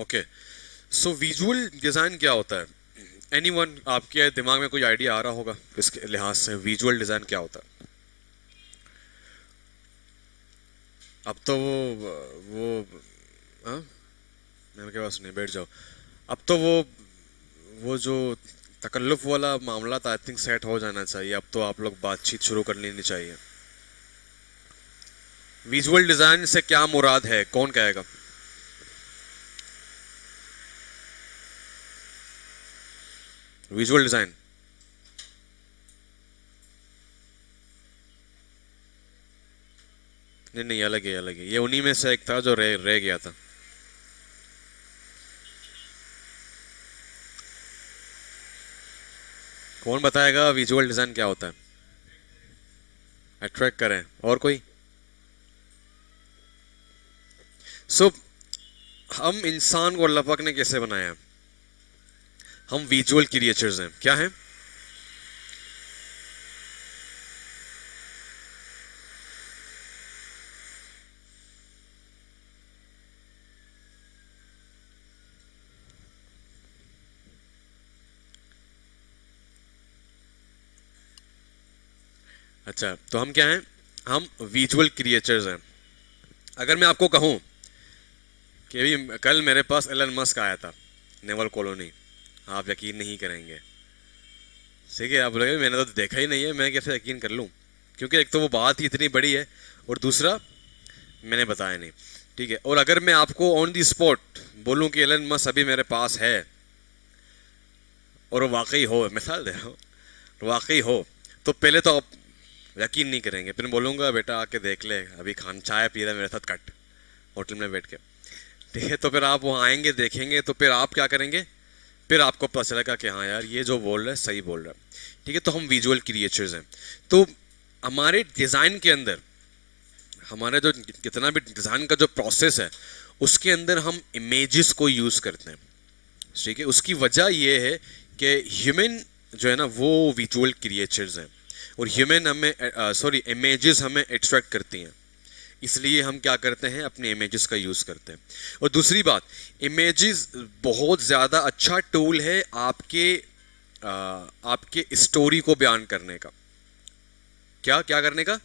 Okay, so visual design क्या होता है? एनीवन, आपके दिमाग में कोई आइडिया आ रहा होगा इसके लिहाज से विजुअल डिज़ाइन क्या होता है? अब तो वो हाँ, मेरे के पास नहीं, बैठ जाओ। अब तो वो जो तकल्लुफ वाला मामला था, आई थिंक सेट हो जाना चाहिए। अब तो आप लोग बातचीत शुरू कर लेनी चाहिए। विजुअल डिज़ाइन से क्या मुराद है, कौन कहेगा? विजुअल डिज़ाइन, नहीं नहीं, अलग है, अलग है। ये उन्हीं में से एक था जो रह रह गया था। कौन बताएगा विजुअल डिज़ाइन क्या होता है? अट्रैक्ट करें, और कोई? सो हम इंसान को अल्लाह पाक ने कैसे बनाया? हम विजुअल क्रिएचर्स हैं, क्या हैं? अच्छा, तो हम क्या हैं? हम विजुअल क्रिएचर्स हैं। अगर मैं आपको कहूं कि अभी कल मेरे पास एलन मस्क आया था, नेवल कॉलोनी, आप यकीन नहीं करेंगे। ठीक है, आप बोलेंगे मैंने तो देखा ही नहीं है, मैं कैसे यकीन कर लूं? क्योंकि एक तो वो बात ही इतनी बड़ी है, और दूसरा मैंने बताया नहीं। ठीक है, और अगर मैं आपको ऑन दी स्पॉट बोलूं कि एलन मस्क अभी मेरे पास है, और वो वाकई हो, मिसाल दे रहा हूँ, वाकई हो, तो पहले तो आप यकीन नहीं करेंगे। फिर बोलूंगा बेटा आके देख ले, अभी खान चाय पी रहा है मेरे साथ कट, होटल में बैठ के। ठीक है, तो फिर आप वहाँ आएंगे, देखेंगे, तो फिर आप क्या करेंगे? फिर आपको पता चलेगा कि हाँ यार, ये जो बोल रहा है सही बोल रहा है। ठीक है, तो हम विजुअल क्रिएचर्स हैं। तो हमारे डिज़ाइन के अंदर, हमारे जो कितना भी डिज़ाइन का जो प्रोसेस है, उसके अंदर हम इमेजेस को यूज़ करते हैं। ठीक है, उसकी वजह ये है कि ह्यूमन जो है ना, वो विजुअल क्रिएचर्स हैं, और ह्यूमन हमें सॉरी इमेजेस हमें अट्रैक्ट करती हैं। इसलिए हम क्या करते हैं? अपने इमेजेस का यूज़ करते हैं। और दूसरी बात, इमेजेस बहुत ज़्यादा अच्छा टूल है आपके स्टोरी को बयान करने का। क्या क्या करने का?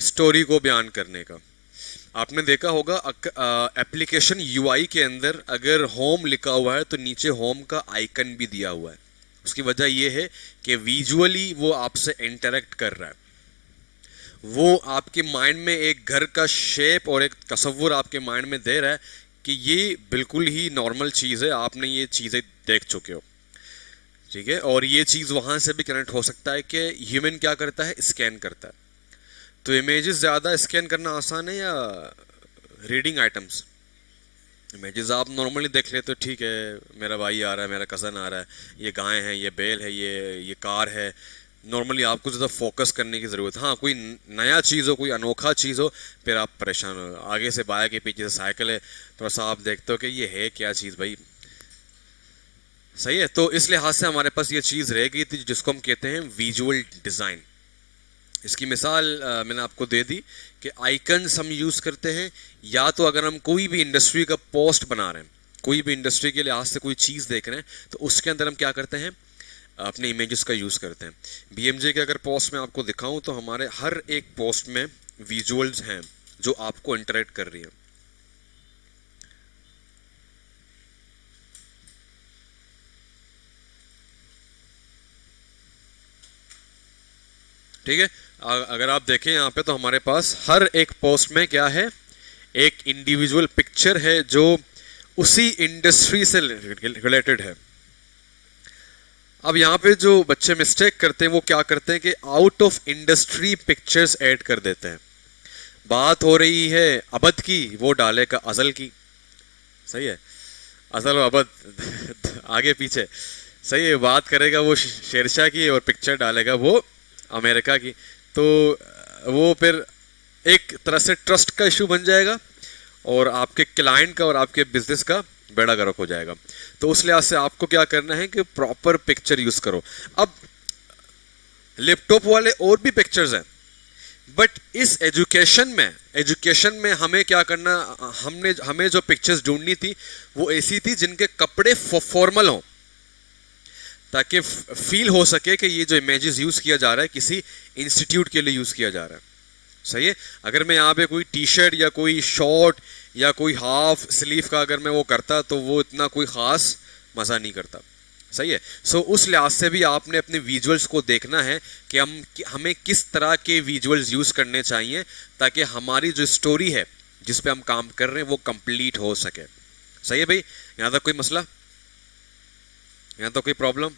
स्टोरी को बयान करने का। आपने देखा होगा एप्लीकेशन यूआई के अंदर अगर होम लिखा हुआ है तो नीचे होम का आइकन भी दिया हुआ है। उसकी वजह यह है कि विजुअली वो आपसे इंटरेक्ट कर रहा है। वो आपके माइंड में एक घर का शेप और एक तस्वुर आपके माइंड में दे रहा है कि ये बिल्कुल ही नॉर्मल चीज़ है, आपने ये चीज़ें देख चुके हो। ठीक है, और ये चीज़ वहाँ से भी कनेक्ट हो सकता है कि ह्यूमन क्या करता है? स्कैन करता है। तो इमेजेस ज़्यादा स्कैन करना आसान है या रीडिंग आइटम्स? इमेजेस आप नॉर्मली देख लेते हो, ठीक है मेरा भाई आ रहा है, मेरा कज़न आ रहा है, ये गाय है, ये बैल है, ये कार है। नॉर्मली आपको ज़्यादा फोकस करने की ज़रूरत है। हाँ, कोई नया चीज़ हो, कोई अनोखा चीज़ हो, फिर आप परेशान हो। आगे से बाइक है, पीछे से साइकिल है, थोड़ा सा आप देखते हो कि ये है क्या चीज़ भाई। सही है, तो इस लिहाज से हमारे पास ये चीज़ रह गई थी जिसको हम कहते हैं विजुअल डिज़ाइन। इसकी मिसाल मैंने आपको दे दी कि आइकन्स हम यूज़ करते हैं, या तो अगर हम कोई भी इंडस्ट्री का पोस्ट बना रहे हैं, कोई भी इंडस्ट्री के लिहाज से कोई चीज़ देख रहे हैं, तो उसके अंदर हम क्या करते हैं? अपने इमेजेस का यूज़ करते हैं। बीएमजे के अगर पोस्ट में आपको दिखाऊं तो हमारे हर एक पोस्ट में विजुअल्स हैं जो आपको इंटरेक्ट कर रही हैं। ठीक है, अगर आप देखें यहाँ पे तो हमारे पास हर एक पोस्ट में क्या है? एक इंडिविजुअल पिक्चर है जो उसी इंडस्ट्री से रिलेटेड है। अब यहाँ पे जो बच्चे मिस्टेक करते हैं वो क्या करते हैं कि out of industry pictures add कर देते हैं। बात हो रही है अबद की, वो डालेगा अजल की। सही है, अजल और अबद आगे पीछे। सही है, बात करेगा वो शेरशाह की और पिक्चर डालेगा वो अमेरिका की। तो वो फिर एक तरह से ट्रस्ट का इशू बन जाएगा, और आपके क्लाइंट का और आपके बिजनेस का बेड़ा गर्क हो जाएगा। तो उस लिहाज से आपको क्या करना है कि प्रॉपर पिक्चर यूज करो। अब लैपटॉप वाले और भी पिक्चर्स हैं, बट इस एजुकेशन में हमें क्या करना, हमें जो पिक्चर्स ढूंढनी थी वो ऐसी थी जिनके कपड़े फॉर्मल हों, ताकि फील हो सके कि ये जो इमेजेस यूज किया जा रहा है किसी इंस्टीट्यूट के लिए यूज किया जा रहा है। सही है। अगर मैं यहाँ पे कोई टी शर्ट या कोई शॉर्ट या कोई हाफ स्लीव का अगर मैं वो करता तो वो इतना कोई खास मजा नहीं करता। सही है। सो उस लिहाज से भी आपने अपने विजुअल्स को देखना है कि हमें किस तरह के विजुअल्स यूज करने चाहिए ताकि हमारी जो स्टोरी है जिस पे हम काम कर रहे हैं वो कंप्लीट हो सके। सही है भाई, यहाँ तक कोई मसला, यहाँ तक कोई प्रॉब्लम?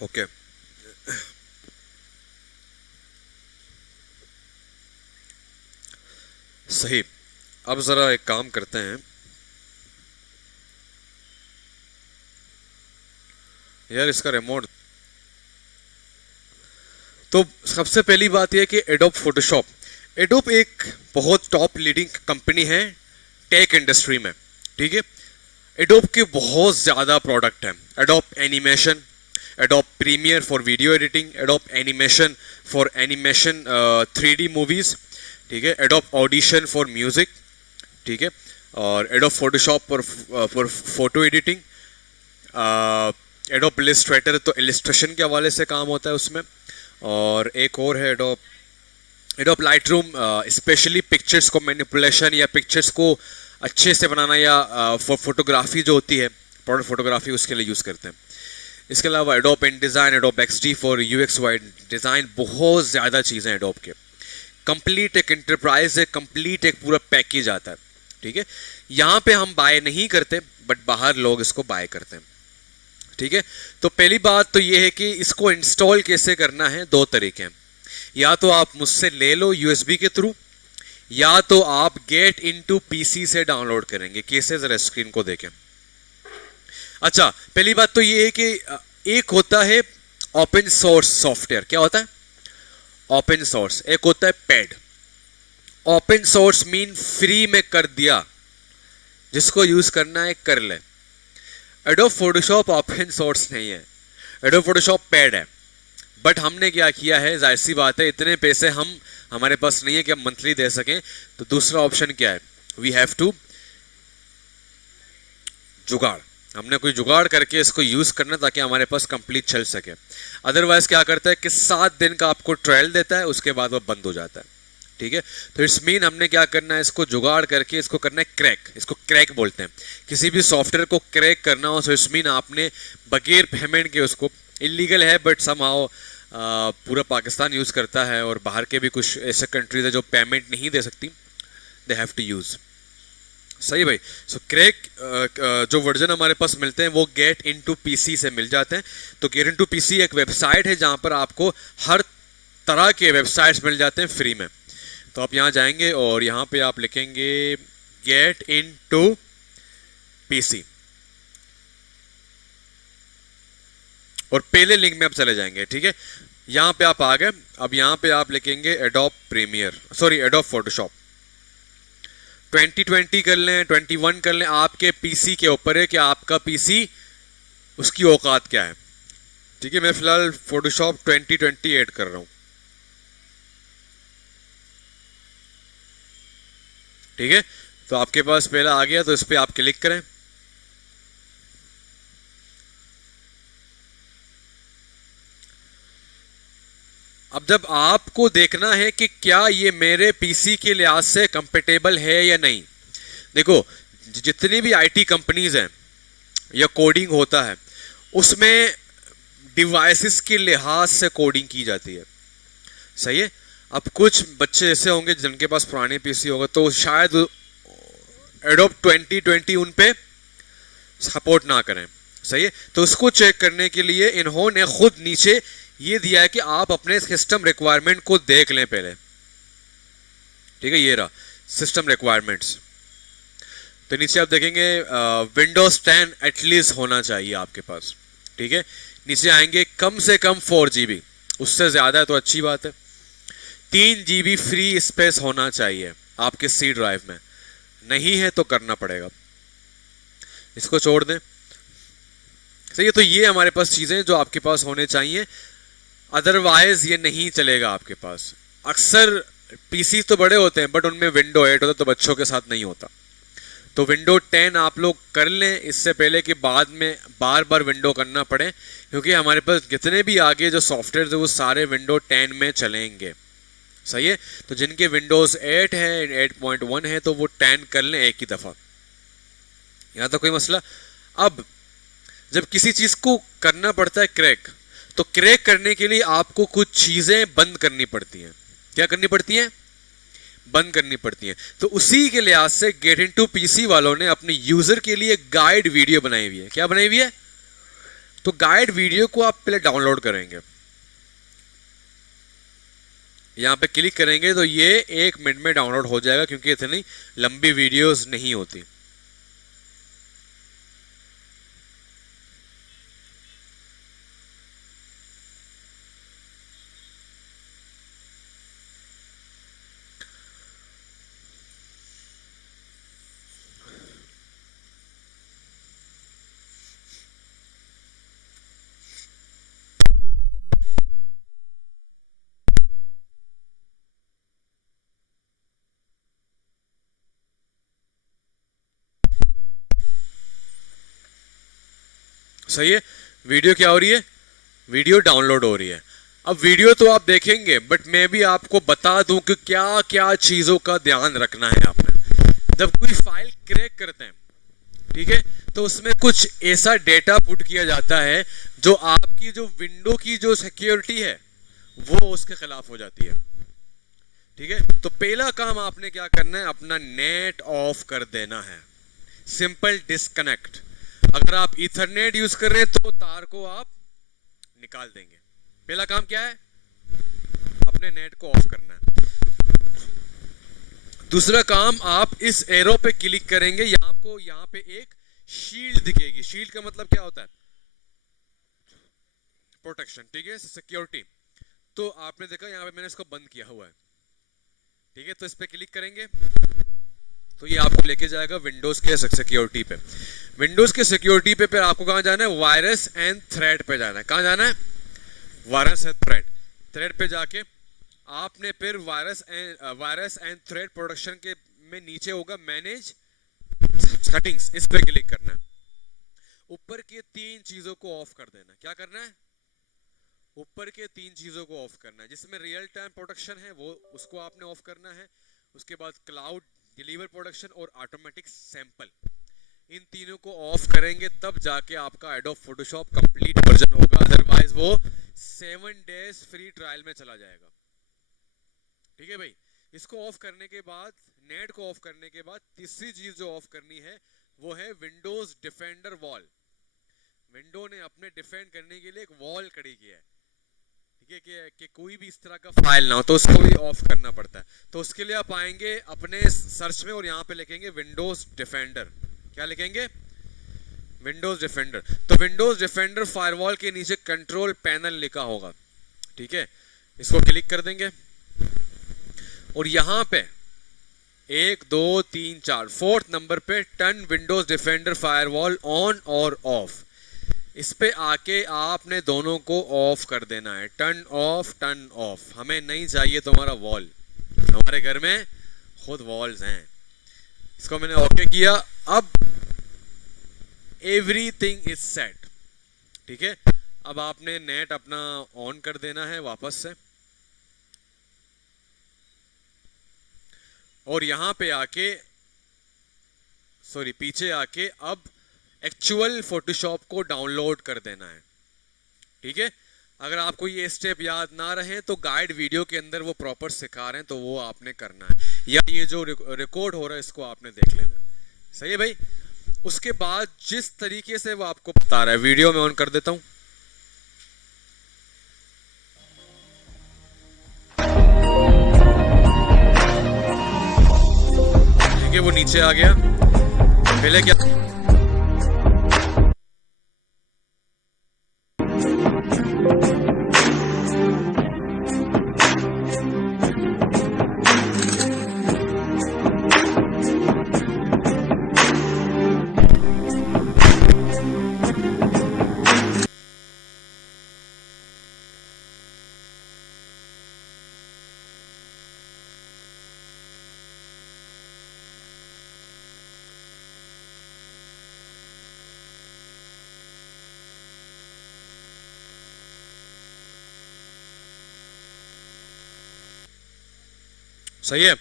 ओके सही। अब जरा एक काम करते हैं, यार इसका रिमोट। तो सबसे पहली बात यह कि एडोब फोटोशॉप, एडोब एक बहुत टॉप लीडिंग कंपनी है टेक इंडस्ट्री में। ठीक है। एडोब के बहुत ज्यादा प्रोडक्ट हैं। Adobe Animation, Adobe Premiere for video editing, Adobe Animation for animation 3D movies, ठीक है, एडोब ऑडिशन फॉर म्यूजिक, ठीक है, और Adobe Photoshop for photo editing, Adobe Illustrator तो इलिस्ट्रेशन के हवाले से काम होता है उसमें, और एक और है एडोब लाइटरूम, स्पेशली पिक्चर्स को मैनिपुलेशन या पिक्चर्स को अच्छे से बनाना या फोटोग्राफी जो होती है प्रोडक्ट फोटोग्राफी उसके लिए यूज़ करते हैं। इसके अलावा adobe InDesign, adobe XD for UX/UI design, बहुत ज़्यादा चीज़ें एडोब के। कंप्लीट एक इंटरप्राइज है, कंप्लीट एक पूरा पैकेज आता है। ठीक है। यहाँ पे हम बाय नहीं करते बट बाहर लोग इसको बाय करते हैं। ठीक है। तो पहली बात तो ये है कि इसको इंस्टॉल कैसे करना है, दो तरीके हैं। या तो आप मुझसे ले लो USB के थ्रू, या तो आप गेट इनटू PC से डाउनलोड करेंगे। कैसे, जरा स्क्रीन को देखें। अच्छा, पहली बात तो ये है कि एक होता है ओपन सोर्स सॉफ्टवेयर। क्या होता है? Open source. एक होता है paid. Open source mean free में कर दिया, जिसको यूज करना है कर ले। एडोब फोटोशॉप ओपन सोर्स नहीं है, एडोब फोटोशॉप पेड है। बट हमने क्या किया है, जाहिर सी बात है इतने पैसे हमारे पास नहीं है कि हम मंथली दे सकें, तो दूसरा ऑप्शन क्या है, वी हैव टू जुगाड़। हमने कोई जुगाड़ करके इसको यूज करना ताकि हमारे पास कंप्लीट चल सके। अदरवाइज क्या करता है कि 7 दिन का आपको ट्रायल देता है, उसके बाद वो बंद हो जाता है। ठीक है। तो इट्स मीन हमने क्या करना है, इसको जुगाड़ करके इसको करना है क्रैक। इसको क्रैक बोलते हैं। किसी भी सॉफ्टवेयर को क्रैक करना हो तो इट्स मीन आपने बगैर पेमेंट के, उसको इलीगल है बट समहाउ पूरा पाकिस्तान यूज करता है और बाहर के भी कुछ ऐसे कंट्रीज है जो पेमेंट नहीं दे सकती, दे हैव टू यूज। सही भाई। सो क्रैक जो वर्जन हमारे पास मिलते हैं वो गेट इनटू PC से मिल जाते हैं। तो गेट इनटू PC एक वेबसाइट है जहां पर आपको हर तरह के वेबसाइट्स मिल जाते हैं फ्री में। तो आप यहां जाएंगे और यहां पे आप लिखेंगे गेट इनटू PC और पहले लिंक में आप चले जाएंगे। ठीक है। यहां पे आप आ गए। अब यहां पे आप लिखेंगे एडोब फोटोशॉप। 2020 कर लें, 21 कर लें, आपके PC के ऊपर है कि आपका PC उसकी औकात क्या है। ठीक है। मैं फिलहाल फोटोशॉप 2020 ऐड कर रहा हूं। ठीक है। तो आपके पास पहला आ गया, तो इस पे आप क्लिक करें। अब जब आपको देखना है कि क्या ये मेरे PC के लिहाज से कंपेटेबल है या नहीं। देखो, जितनी भी IT कंपनीज हैं या कोडिंग होता है उसमें डिवाइसेस के लिहाज से कोडिंग की जाती है। सही है। अब कुछ बच्चे ऐसे होंगे जिनके पास पुराने PC होगा तो शायद एडोब 2020 उन पे सपोर्ट ना करें। सही है। तो उसको चेक करने के लिए इन्होंने खुद नीचे ये दिया है कि आप अपने सिस्टम रिक्वायरमेंट को देख लें पहले। ठीक है। ये रहा सिस्टम रिक्वायरमेंट्स। तो नीचे आप देखेंगे विंडोज 10 एटलीस्ट होना चाहिए आपके पास। ठीक है। नीचे आएंगे कम से कम 4 GB, उससे ज्यादा है तो अच्छी बात है। 3 GB फ्री स्पेस होना चाहिए आपके C ड्राइव में, नहीं है तो करना पड़ेगा। इसको छोड़ दें। सही है, तो ये हमारे पास चीजें जो आपके पास होने चाहिए, अदरवाइज ये नहीं चलेगा आपके पास। अक्सर पीसी तो बड़े होते हैं बट उनमें विंडो 8 होता है, तो बच्चों के साथ नहीं होता। तो विंडो 10 आप लोग कर लें इससे पहले कि बाद में बार बार विंडो करना पड़े, क्योंकि हमारे पास जितने भी आगे जो सॉफ्टवेयर है वो सारे विंडो 10 में चलेंगे। सही है, तो जिनके विंडोज 8 है, 8.1 है, तो वो 10 कर लें एक ही दफा। यहाँ तो कोई मसला। अब जब किसी चीज को करना पड़ता है क्रैक, तो क्रैक करने के लिए आपको कुछ चीजें बंद करनी पड़ती हैं। क्या करनी पड़ती हैं? बंद करनी पड़ती हैं। तो उसी के लिहाज से गेट इनटू पीसी वालों ने अपने यूजर के लिए गाइड वीडियो बनाई हुई है। क्या बनाई हुई है? तो गाइड वीडियो को आप पहले डाउनलोड करेंगे, यहां पे क्लिक करेंगे तो ये 1 मिनट में डाउनलोड हो जाएगा, क्योंकि इतनी लंबी वीडियोस नहीं होती। सही है, वीडियो क्या हो रही है? वीडियो डाउनलोड हो रही है। अब वीडियो तो आप देखेंगे, बट मैं भी आपको बता दूं कि क्या क्या चीजों का ध्यान रखना है आपने जब कोई फाइल क्रैक करते हैं। ठीक है, तो उसमें कुछ ऐसा डेटा पुट किया जाता है जो आपकी जो विंडो की जो सिक्योरिटी है वो उसके खिलाफ हो जाती है। ठीक है, तो पहला काम आपने क्या करना है, अपना नेट ऑफ कर देना है। Simple disconnect. अगर आप ईथरनेट यूज कर रहे हैं तो तार को आप निकाल देंगे। पहला काम क्या है? अपने नेट को ऑफ करना है। दूसरा काम, आप इस एरो पे क्लिक करेंगे, आपको यहां पे एक शील्ड दिखेगी। शील्ड का मतलब क्या होता है? प्रोटेक्शन। ठीक है, सिक्योरिटी। तो आपने देखा यहां पे मैंने इसको बंद किया हुआ है। ठीक है, तो इस पे क्लिक करेंगे तो ये आपको लेके जाएगा विंडोज के सिक्योरिटी पे। विंडोज के सिक्योरिटी पे फिर आपको कहां जाना है? वायरस एंड थ्रेड पे जाना है। कहां जाना है? Virus and thread. थ्रेड पे जाके आपने फिर वायरस एंड थ्रेड प्रोटेक्शन के में नीचे होगा मैनेज सेटिंग्स, इस पे क्लिक करना है। ऊपर के 3 चीजों को ऑफ कर देना है। क्या करना है? ऊपर के 3 चीजों को ऑफ करना है। जिसमें रियल टाइम प्रोटेक्शन है वो उसको आपने ऑफ करना है। उसके बाद क्लाउड डिलीवर प्रोडक्शन और ऑटोमेटिक सैंपल, इन तीनों को ऑफ करेंगे तब जाके आपका एडोब फोटोशॉप कंप्लीट वर्जन होगा, अदरवाइज वो 7 डेज फ्री ट्रायल में चला जाएगा। ठीक है भाई, इसको ऑफ करने के बाद, नेट को ऑफ करने के बाद तीसरी चीज जो ऑफ करनी है वो है विंडोज डिफेंडर वॉल। विंडो ने अपने डिफेंड करने के लिए एक वॉल खड़ी की है। ठीक है, कि कोई भी इस तरह का फाइल ना हो, तो उसको भी ऑफ करना पड़ता है। तो उसके लिए आप आएंगे अपने सर्च में और यहाँ पे लिखेंगे विंडोज डिफेंडर। क्या लिखेंगे? Windows defender. तो विंडोज डिफेंडर फायरवॉल के नीचे कंट्रोल पैनल लिखा होगा। ठीक है, इसको क्लिक कर देंगे और यहाँ पे 1 2 3 4 4th नंबर पे turn Windows defender firewall on और ऑफ, इस पे आके आपने दोनों को ऑफ कर देना है। Turn off, turn off. हमें नहीं चाहिए तुम्हारा वॉल, हमारे घर में खुद वॉल्स हैं। इसको मैंने ओके किया। अब एवरीथिंग इज सेट। ठीक है, अब आपने नेट अपना ऑन कर देना है वापस से, और यहां पे आके पीछे आके अब एक्चुअल फोटोशॉप को डाउनलोड कर देना है। ठीक है, अगर आपको ये स्टेप याद ना रहे तो गाइड वीडियो के अंदर वो प्रॉपर सिखा रहे हैं, तो वो आपने करना है, या ये जो रिकॉर्ड हो रहा है इसको आपने देख लेना। सही है भाई। उसके बाद जिस तरीके से वो आपको बता रहा है, वीडियो में ऑन कर देता हूं। ठीक है, वो नीचे आ गया। पहले क्या सही है।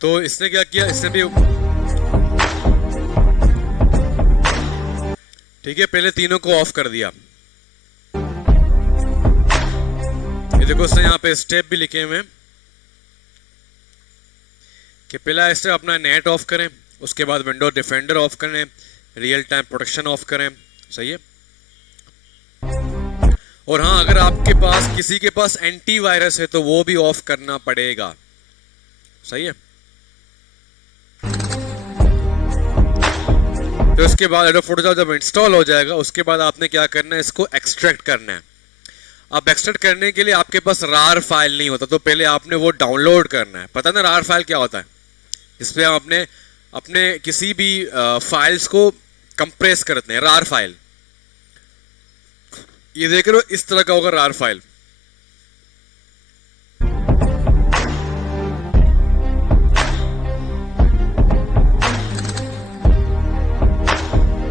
तो इसने क्या किया, इसने भी ठीक है, पहले तीनों को ऑफ कर दिया। ये देखो उसने यहाँ पे स्टेप भी लिखे हुए हैं कि पहला स्टेप अपना नेट ऑफ करें, उसके बाद विंडो डिफेंडर ऑफ करें, रियल टाइम प्रोटेक्शन ऑफ करें। सही है। और हाँ, अगर आपके पास किसी के पास एंटीवायरस है तो वो भी ऑफ करना पड़ेगा। सही है। तो इसके बाद एडोब फोटोशॉप जब इंस्टॉल हो जाएगा उसके बाद आपने क्या करना है, इसको एक्सट्रैक्ट करना है। अब एक्सट्रैक्ट करने के लिए आपके पास रार फाइल नहीं होता, तो पहले आपने वो डाउनलोड करना है। पता ना रार फाइल क्या होता है? इसमें आपने अपने किसी भी फाइल्स को कंप्रेस करते हैं, रार फाइल। ये देख रहे हो, इस तरह का होगा रार फाइल।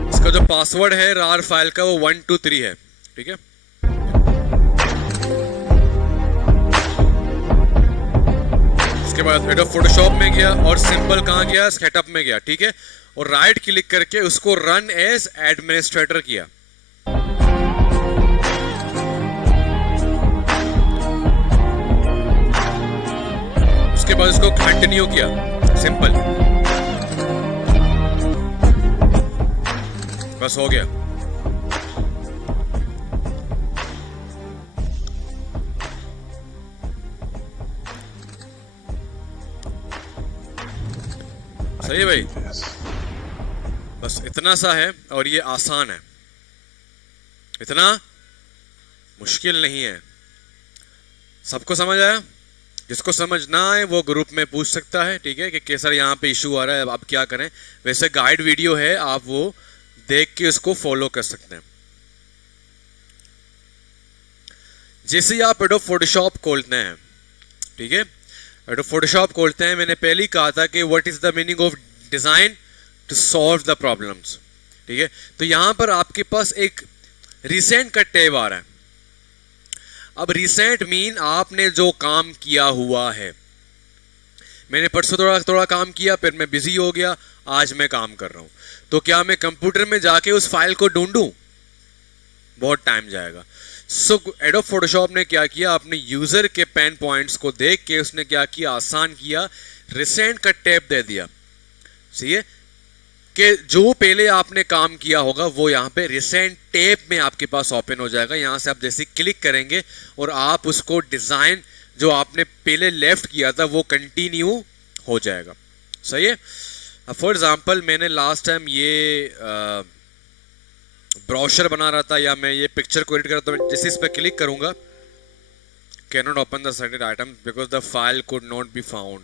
इसका जो पासवर्ड है रार फाइल का वो 123 है। ठीक है। उसके बाद एडोब फोटोशॉप में गया और सिंपल कहां गया, सेटअप में गया। ठीक है। और राइट क्लिक करके उसको रन एज एडमिनिस्ट्रेटर किया। उसके बाद उसको कंटिन्यू किया, सिंपल, बस हो गया। सही है भाई, बस इतना सा है और ये आसान है, इतना मुश्किल नहीं है। सबको समझ आया? जिसको समझ ना आए वो ग्रुप में पूछ सकता है। ठीक है, कि केसर यहाँ पे इशू आ रहा है, अब क्या करें। वैसे गाइड वीडियो है, आप वो देख के उसको फॉलो कर सकते हैं। जैसे ही आप एडोब फोटोशॉप खोलते हैं, ठीक है, एडोब फोटोशॉप खोलते हैं, मैंने पहले ही कहा था कि what is the meaning of design to solve the problems. ठीक है। तो यहां पर आपके पास एक रिसेंट का टैब आ रहा है। अब रिसेंट मीन आपने जो काम किया हुआ है। मैंने परसों थोड़ा थोड़ा काम किया, फिर मैं बिजी हो गया, आज मैं काम कर रहा हूं, तो क्या मैं कंप्यूटर में जाके उस फाइल को ढूंढूं? बहुत टाइम जाएगा। सो एडोब फोटोशॉप ने क्या किया, अपने यूजर के पेन पॉइंट्स को देख के उसने क्या किया, आसान किया, रिसेंट का टैब दे दिया। सही है, कि जो पहले आपने काम किया होगा वो यहाँ पे रिसेंट टैब में आपके पास ओपन हो जाएगा। यहाँ से आप जैसे क्लिक करेंगे और आप उसको डिजाइन जो आपने पहले लेफ्ट किया था वो कंटिन्यू हो जाएगा। सही है। फॉर एग्जांपल मैंने लास्ट टाइम ये ब्राउशर बना रहा था, या मैं ये पिक्चर को एडिट कर रहा था, जैसे इस पर क्लिक करूंगा, can not open the selected item because the file could not be found.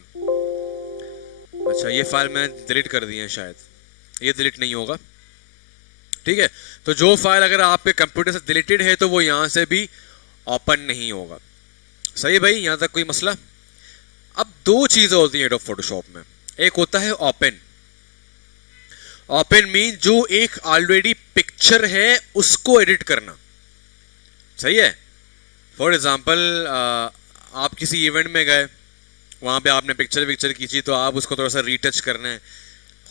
अच्छा, ये फाइल मैंने डिलीट कर दी है, शायद ये डिलीट नहीं होगा। ठीक है। तो जो फाइल अगर आपके कंप्यूटर से डिलीटेड है तो वो यहां से भी ओपन नहीं होगा। सही है भाई, यहां तक कोई मसला? अब दो चीजें होती हैं एडोब फोटोशॉप में। एक होता है ओपन। ओपन मीन जो एक ऑलरेडी पिक्चर है उसको एडिट करना। सही है। फॉर एग्जांपल आप किसी इवेंट में गए, वहां पे आपने पिक्चर खींची, तो आप उसको थोड़ा सा रीटच करना है,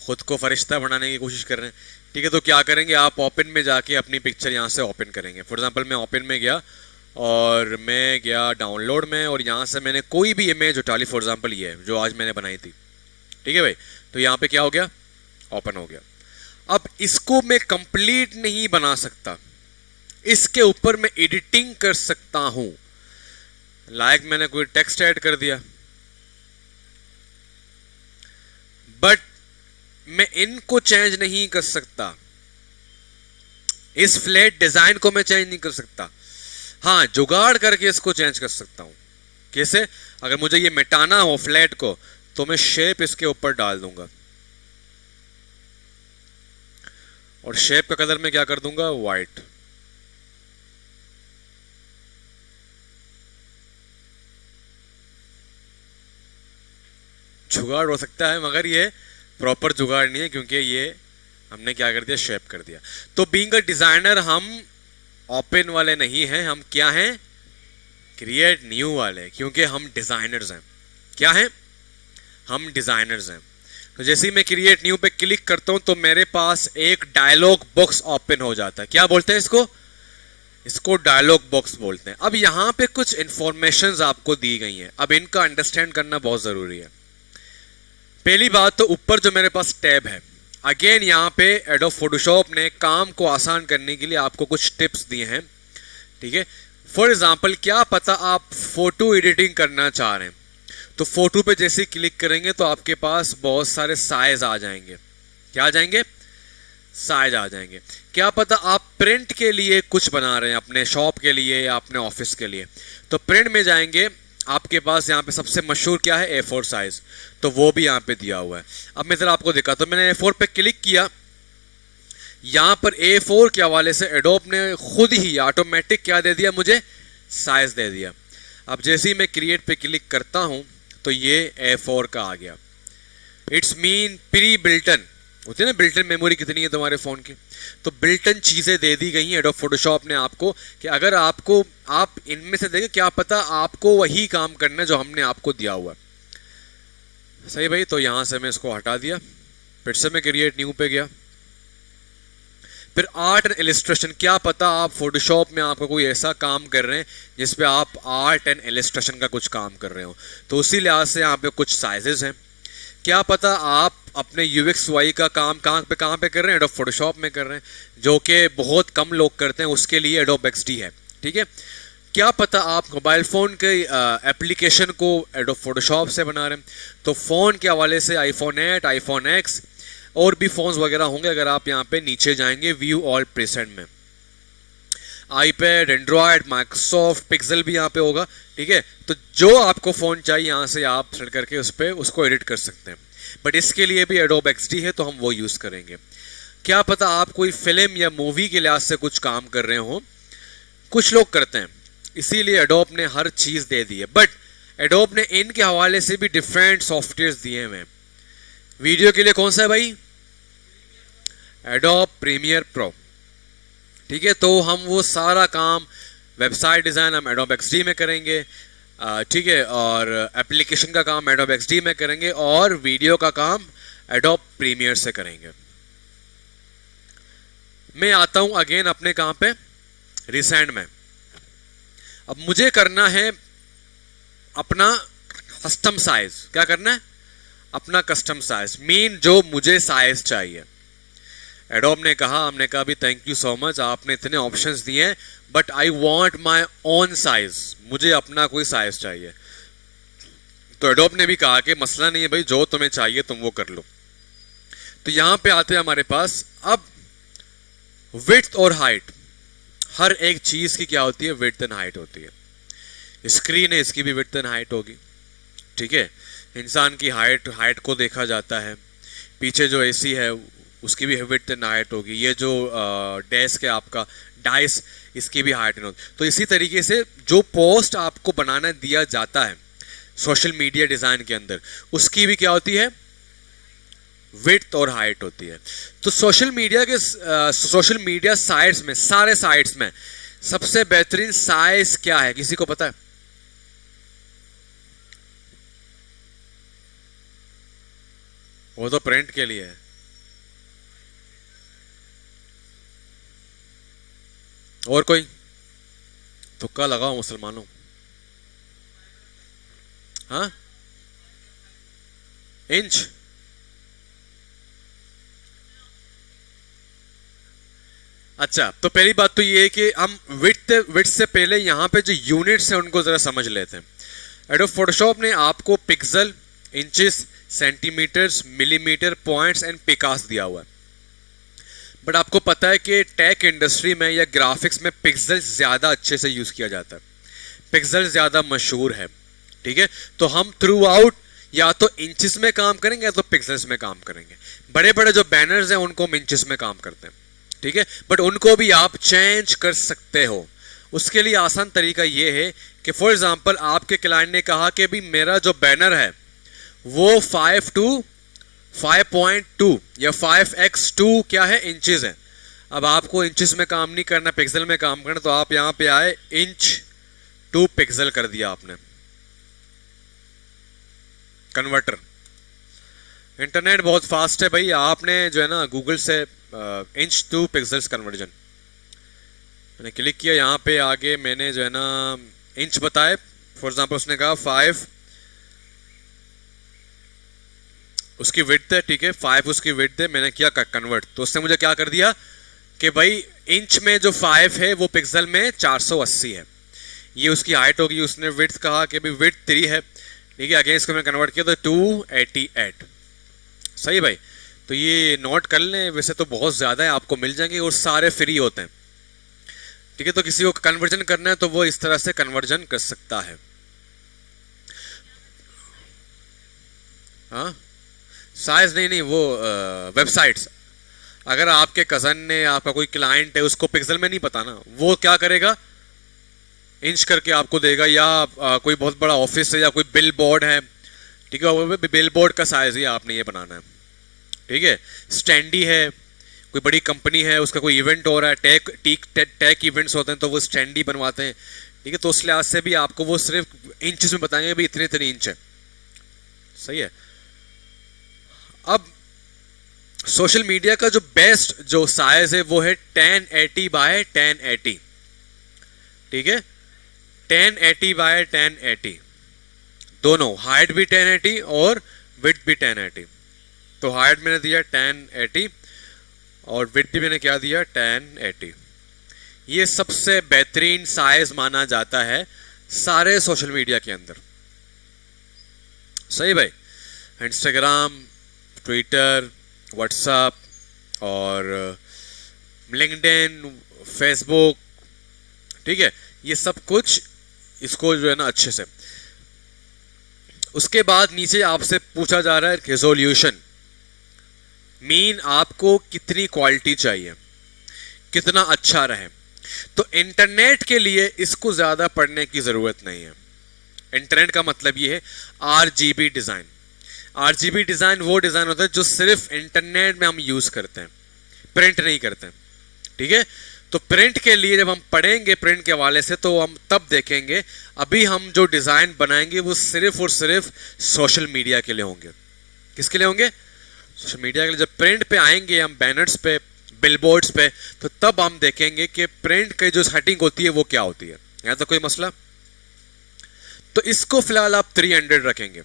खुद को फरिश्ता बनाने की कोशिश कर रहे हैं। ठीक है। तो क्या करेंगे, आप ओपन में जाके अपनी पिक्चर यहाँ से ओपन करेंगे। फॉर एग्जांपल मैं ओपन में गया और मैं गया डाउनलोड में, और यहाँ से मैंने कोई भी इमेज उठा ली। फॉर एग्जांपल ये जो आज मैंने बनाई थी। ठीक है भाई। तो यहाँ पे क्या हो गया, ओपन हो गया। अब इसको मैं कंप्लीट नहीं बना सकता, इसके ऊपर मैं एडिटिंग कर सकता हूं। लाइक मैंने कोई टेक्स्ट ऐड कर दिया, बट मैं इनको चेंज नहीं कर सकता। इस फ्लैट डिजाइन को मैं चेंज नहीं कर सकता। हाँ, जुगाड़ करके इसको चेंज कर सकता हूं। कैसे? अगर मुझे ये मिटाना हो फ्लैट को, तो मैं शेप इसके ऊपर डाल दूंगा, और शेप का कलर मैं क्या कर दूंगा, व्हाइट। जुगाड़ हो सकता है, मगर ये प्रॉपर जुगाड़ नहीं है, क्योंकि ये हमने क्या कर दिया, शेप कर दिया। तो बीइंग अ डिजाइनर हम ओपन वाले नहीं हैं, हम क्या हैं, क्रिएट न्यू वाले, क्योंकि हम डिजाइनर्स हैं। क्या हैं? हम डिजाइनर्स हैं। तो जैसे ही मैं क्रिएट न्यू पे क्लिक करता हूं तो मेरे पास एक डायलॉग बॉक्स ओपन हो जाता है। क्या बोलते हैं इसको? इसको डायलॉग बॉक्स बोलते हैं। अब यहां पे कुछ इंफॉर्मेशंस आपको दी गई हैं, अब इनका अंडरस्टैंड करना बहुत जरूरी है। पहली बात तो ऊपर जो मेरे पास टैब है, अगेन यहाँ पे एडोब फोटोशॉप ने काम को आसान करने के लिए आपको कुछ टिप्स दिए हैं, ठीक है। फॉर एग्जाम्पल, क्या पता आप फोटो एडिटिंग करना चाह रहे हैं, तो फोटो पे जैसे क्लिक करेंगे तो आपके पास बहुत सारे साइज आ जाएंगे। क्या आ जाएंगे? साइज आ जाएंगे। क्या पता आप प्रिंट के लिए कुछ बना रहे हैं अपने शॉप के लिए या अपने ऑफिस के लिए, तो प्रिंट में जाएंगे, आपके पास यहाँ पे सबसे मशहूर क्या है? A4 साइज, तो वो भी यहाँ पे दिया हुआ है। अब मैं जरा आपको दिखाता हूं। मैंने A4 पे क्लिक किया, यहाँ पर A4 के हवाले से एडोब ने खुद ही ऑटोमेटिक क्या दे दिया मुझे? साइज दे दिया। अब जैसे ही मैं क्रिएट पे क्लिक करता हूं तो ये A4 का आ गया। इट्स मीन प्री बिल्टन होती है ना, बिल्टन मेमोरी कितनी है तुम्हारे फोन की, तो बिल्टन चीजें दे दी गई हैं एडोब फोटोशॉप ने आपको, कि अगर आपको आप इनमें से देखें, क्या पता आपको वही काम करना है जो हमने आपको दिया हुआ है। सही भाई, तो यहां से मैं इसको हटा दिया, फिर से मैं क्रिएट न्यू पे गया। फिर आर्ट एंड इलिस्ट्रेशन, क्या पता आप फोटोशॉप में आपका कोई ऐसा काम कर रहे हैं जिसपे आप आर्ट एंड इलिस्ट्रेशन का कुछ काम कर रहे हो, तो उसी लिहाज से यहाँ पे कुछ साइजेस हैं। क्या पता आप अपने यूएक्स वाई का काम कहाँ पे कर रहे हैं? एडोब फोटोशॉप में कर रहे हैं, जो कि बहुत कम लोग करते हैं, उसके लिए एडोब एक्सडी है, ठीक है। क्या पता आप मोबाइल फ़ोन के एप्लीकेशन को एडोब फोटोशॉप से बना रहे हैं, तो फ़ोन के हवाले से आईफोन 8, आईफोन एक्स और भी फ़ोन्स वगैरह होंगे। अगर आप यहाँ पे नीचे जाएंगे व्यू ऑल प्रेजेंट में, आईपैड, एंड्रॉयड, माइक्रोसॉफ्ट, पिक्सल भी यहाँ पे होगा, ठीक है। तो जो आपको फ़ोन चाहिए यहाँ से आप सेलेक्ट करके उस पर उसको एडिट कर सकते हैं, बट इसके लिए भी एडोब एक्सडी है तो हम वो यूज़ करेंगे। क्या पता आप कोई फिल्म या मूवी के लिहाज से कुछ काम कर रहे हो, कुछ लोग करते हैं, इसीलिए एडोब ने हर चीज़ दे दी है। बट एडोब ने इनके हवाले से भी डिफरेंट सॉफ्टवेयर दिए हुए हैं। वीडियो के लिए कौन सा है भाई? एडोब प्रीमियर प्रो, ठीक है। तो हम वो सारा काम, वेबसाइट डिज़ाइन हम एडोब एक्सडी में करेंगे, ठीक है, और एप्लीकेशन का काम एडोब एक्सडी में करेंगे, और वीडियो का काम एडोब प्रीमियर से करेंगे। मैं आता हूं अगेन अपने काम पे, रिसेंट में। अब मुझे करना है अपना कस्टम साइज। क्या करना है? अपना कस्टम साइज, मीन जो मुझे साइज चाहिए। एडोब ने कहा, हमने कहा भी थैंक यू सो मच, आपने इतने ऑप्शंस दिए हैं, but I want my own size, मुझे अपना कोई साइज चाहिए। तो एडोब ने भी कहा कि मसला नहीं है भाई, जो तुम्हें चाहिए तुम वो कर लो। तो यहां पे आते हैं हमारे पास, अब विड्थ और हाइट, हर एक चीज की क्या होती है? विड्थ एंड हाइट होती है। स्क्रीन है, इसकी भी विड्थ एंड हाइट होगी, ठीक है। इंसान की हाइट को देखा जाता है, पीछे जो एसी है उसकी भी विड्थ एंड हाइट होगी, ये जो डेस्क है आपका डाइस, इसकी भी हाइट होगी। तो इसी तरीके से जो पोस्ट आपको बनाना दिया जाता है सोशल मीडिया डिजाइन के अंदर, उसकी भी क्या होती है? विड्थ और हाइट होती है। तो सोशल मीडिया साइट्स में, सारे साइट्स में सबसे बेहतरीन साइज क्या है? किसी को पता है? वो तो प्रिंट के लिए है। और कोई तुक्का लगाओ मुसलमानों। हाँ, इंच। अच्छा, तो पहली बात तो ये है कि हम विड्थ से पहले यहाँ पे जो यूनिट्स हैं उनको जरा समझ लेते हैं। एडोब फोटोशॉप ने आपको pixel, inches, centimetres, millimetre, points and picas दिया हुआ है। बट आपको पता है कि टेक इंडस्ट्री में या ग्राफिक्स में पिक्सल ज्यादा अच्छे से यूज किया जाता है, पिक्सल ज्यादा मशहूर है, ठीक है। तो हम थ्रू आउट या तो इंचेस में काम करेंगे या तो पिक्सल्स में काम करेंगे। बड़े बड़े जो बैनर्स हैं उनको हम इंचेस में काम करते हैं, ठीक है, बट उनको भी आप चेंज कर सकते हो। उसके लिए आसान तरीका ये है कि फॉर एग्जांपल आपके क्लाइंट ने कहा कि भी मेरा जो बैनर है वो 5.2 या 5x2 क्या है? इंचेस है। अब आपको इंचेस में काम नहीं करना, पिक्सल में काम करना, तो आप यहां पे आए, इंच टू पिक्सल कर दिया आपने, कन्वर्टर, इंटरनेट बहुत फास्ट है भाई। आपने जो है ना गूगल से इंच टू पिक्सल्स कन्वर्जन मैंने क्लिक किया, यहाँ पे आगे मैंने जो है ना इंच बताए। फॉर एग्जांपल उसने कहा 5 उसकी विड्थ है, ठीक है, 5 उसकी विड्थ है, मैंने किया कन्वर्ट, तो उसने मुझे क्या कर दिया कि भाई इंच में जो 5 है वो पिक्सल में 480 है, ये उसकी हाइट होगी। उसने विड्थ कहा कि भाई विड्थ 3 है, ठीक है, अगेन इसको मैंने कन्वर्ट किया तो 288। सही भाई, तो ये नोट कर लें, वैसे तो बहुत ज़्यादा है, आपको मिल जाएंगे और सारे फ्री होते हैं, ठीक है। तो किसी को कन्वर्जन करना है तो वो इस तरह से कन्वर्जन कर सकता है। हाँ, साइज नहीं, वो वेबसाइट्स। अगर आपके कज़न ने, आपका कोई क्लाइंट है, उसको पिक्सल में नहीं पता ना, वो क्या करेगा, इंच करके आपको देगा, या कोई बहुत बड़ा ऑफिस है या कोई बिल बोर्ड है, ठीक है, बिल बोर्ड का साइज ही आपने ये बनाना है, ठीक है। स्टैंडी है, कोई बड़ी कंपनी है, उसका कोई इवेंट हो रहा है, टेक इवेंट्स होते हैं तो वो स्टैंडी बनवाते हैं, ठीक है, तो उस लिहाज से भी आपको वो सिर्फ इंचेस में बताएंगे भाई इतने इतने इंच है। सही है। अब सोशल मीडिया का जो बेस्ट जो साइज है वो है 1080 बाय 1080, ठीक है, 1080 बाय 1080, दोनों हाइट भी 1080 और विड्थ भी 1080। तो हाइट मैंने दिया 1080 और विड्थ भी मैंने क्या दिया 1080। ये सबसे बेहतरीन साइज माना जाता है सारे सोशल मीडिया के अंदर। सही भाई, इंस्टाग्राम, ट्विटर, व्हाट्सएप और लिंक्डइन, फेसबुक, ठीक है, ये सब कुछ इसको जो है ना अच्छे से। उसके बाद नीचे आपसे पूछा जा रहा है रेजोल्यूशन, मीन आपको कितनी क्वालिटी चाहिए, कितना अच्छा रहे। तो इंटरनेट के लिए इसको ज़्यादा पढ़ने की ज़रूरत नहीं है। इंटरनेट का मतलब ये है आरजीबी डिज़ाइन। आरजीबी डिज़ाइन वो डिज़ाइन होता है जो सिर्फ इंटरनेट में हम यूज़ करते हैं, प्रिंट नहीं करते हैं, ठीक है। तो प्रिंट के लिए जब हम पढ़ेंगे प्रिंट के हवाले से तो हम तब देखेंगे। अभी हम जो डिज़ाइन बनाएंगे वो सिर्फ और सिर्फ सोशल मीडिया के लिए होंगे। किसके लिए होंगे? सोशल मीडिया के लिए। जब प्रिंट पे आएंगे हम, बैनर्स पे, बिलबोर्ड्स पे, तो तब हम देखेंगे कि प्रिंट की जो सेटिंग होती है वो क्या होती है। यहाँ तो कोई मसला। तो इसको फिलहाल आप 300 रखेंगे।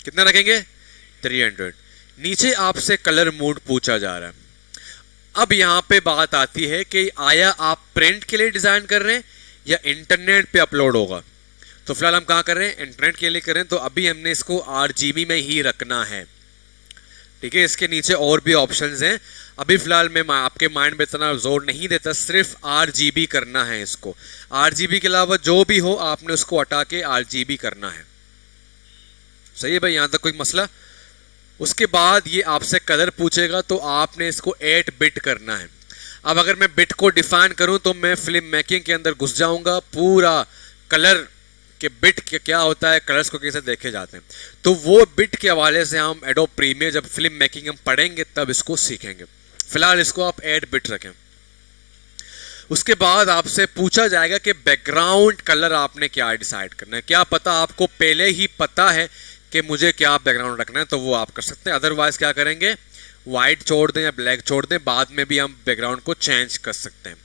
कितना रखेंगे? 300। नीचे आपसे कलर मोड पूछा जा रहा है। अब यहाँ पे बात आती है कि आया आप प्रिंट के लिए डिजाइन कर रहे हैं या इंटरनेट पे अपलोड होगा। तो फिलहाल हम कहाँ कर रहे हैं? इंटरनेट के लिए कर रहे हैं, तो अभी हमने इसको आरजीबी में ही रखना है, ठीक है। इसके नीचे और भी ऑप्शंस हैं, अभी फिलहाल मैं आपके माइंड में इतना जोर नहीं देता, सिर्फ आरजीबी करना है इसको। आरजीबी के अलावा जो भी हो आपने उसको हटा के आरजीबी करना है। सही है भाई, यहाँ तक कोई मसला? उसके बाद ये आपसे कलर पूछेगा तो आपने इसको 8 बिट करना है। अब अगर मैं बिट को डिफाइन करूं तो मैं फिल्म मेकिंग के अंदर घुस जाऊंगा, पूरा कलर के बिट क्या होता है, कलर्स को कैसे देखे जाते हैं, तो वो बिट के हवाले से हम एडोब प्रीमियर जब फिल्म मेकिंग हम पढ़ेंगे तब इसको सीखेंगे। फिलहाल इसको आप 8 बिट रखें। उसके बाद आपसे पूछा जाएगा कि बैकग्राउंड कलर आपने क्या डिसाइड करना है। क्या पता आपको पहले ही पता है कि मुझे क्या बैकग्राउंड रखना है, तो वो आप कर सकते हैं। अदरवाइज क्या करेंगे, वाइट छोड़ दें या ब्लैक छोड़ दें, बाद में भी हम बैकग्राउंड को चेंज कर सकते हैं,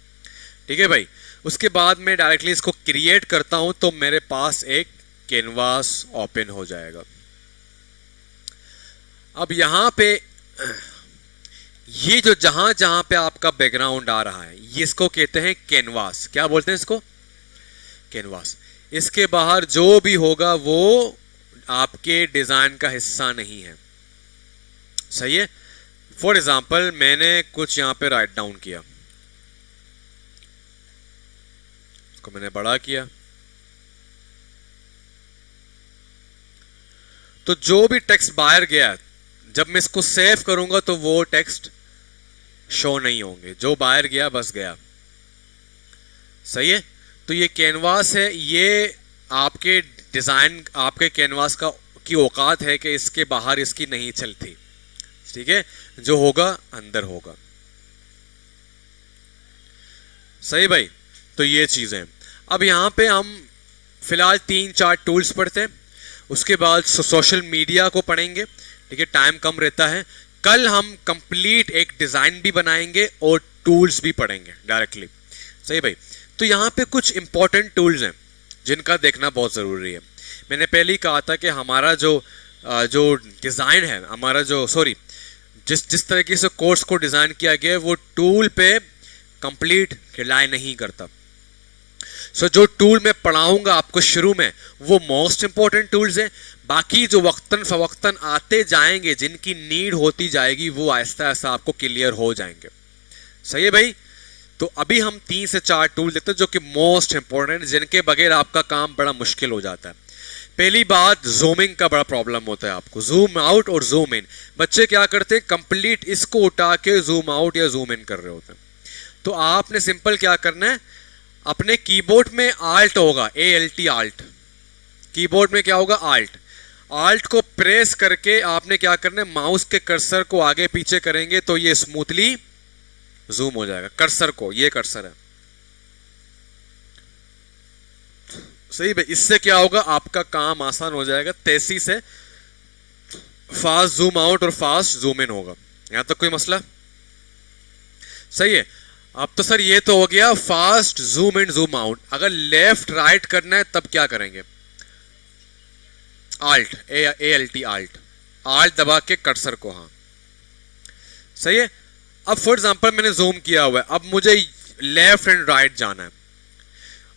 ठीक है भाई। उसके बाद मैं डायरेक्टली इसको क्रिएट करता हूं तो मेरे पास एक कैनवास ओपन हो जाएगा। अब यहां पे ये जो जहां जहां पे आपका बैकग्राउंड आ रहा है ये इसको कहते हैं कैनवास। क्या बोलते हैं इसको? कैनवास। इसके बाहर जो भी होगा वो आपके डिजाइन का हिस्सा नहीं है। सही है। फॉर एग्जाम्पल मैंने कुछ यहां पे राइट डाउन किया, इसको मैंने बड़ा किया, तो जो भी टेक्स्ट बाहर गया जब मैं इसको सेव करूंगा तो वो टेक्स्ट शो नहीं होंगे, जो बाहर गया बस गया। सही है। तो ये कैनवास है, ये आपके डिजाइन, आपके कैनवास का की औकात है कि इसके बाहर इसकी नहीं चलती, ठीक है, जो होगा अंदर होगा। सही भाई। तो ये चीजें, अब यहां पे हम फिलहाल 3-4 टूल्स पढ़ते हैं, उसके बाद सोशल मीडिया को पढ़ेंगे, ठीक है, टाइम कम रहता है। कल हम कंप्लीट एक डिजाइन भी बनाएंगे और टूल्स भी पढ़ेंगे डायरेक्टली। सही भाई। तो यहाँ पे कुछ इंपॉर्टेंट टूल्स हैं जिनका देखना बहुत ज़रूरी है। मैंने पहले ही कहा था कि हमारा जो डिज़ाइन है, हमारा जो जिस तरीके से कोर्स को डिज़ाइन किया गया है वो टूल पे कंप्लीट रिलाई नहीं करता। सो जो टूल मैं पढ़ाऊंगा आपको शुरू में वो मोस्ट इंपॉर्टेंट टूल्स हैं। बाकी जो वक्तन फवक्तन आते जाएंगे, जिनकी नीड होती जाएगी, वो आहिस्ता आहिस्ता आपको क्लियर हो जाएंगे। सही है भाई। तो अभी हम 3 से 4 टूल देखते हैं जो कि मोस्ट इंपॉर्टेंट, जिनके बगैर आपका काम बड़ा मुश्किल हो जाता है। पहली बात, जूमिंग का बड़ा प्रॉब्लम होता है आपको, जूम आउट और जूम इन। बच्चे क्या करते हैं, कंप्लीट इसको उठा के जूम आउट या जूम इन कर रहे होते हैं। तो आपने सिंपल क्या करना है, अपने कीबोर्ड में आल्ट होगा, ALT आल्ट। कीबोर्ड में क्या होगा, आल्ट। आल्ट को प्रेस करके आपने क्या करना है, माउस के कर्सर को आगे पीछे करेंगे तो ये स्मूथली जूम हो जाएगा। कर्सर को, ये कर्सर है। सही भाई। इससे क्या होगा, आपका काम आसान हो जाएगा, तेजी से फास्ट जूम आउट और फास्ट जूम इन होगा। यहां तक कोई मसला? सही है। अब तो सर ये तो हो गया fast zoom in zoom out. अगर लेफ्ट राइट करना है तब क्या करेंगे, आल्ट, ALT आल्ट। आल्ट दबा के कर्सर को, हाँ सही है। अब फॉर एग्जांपल मैंने जूम किया हुआ है, अब मुझे लेफ्ट एंड राइट जाना है।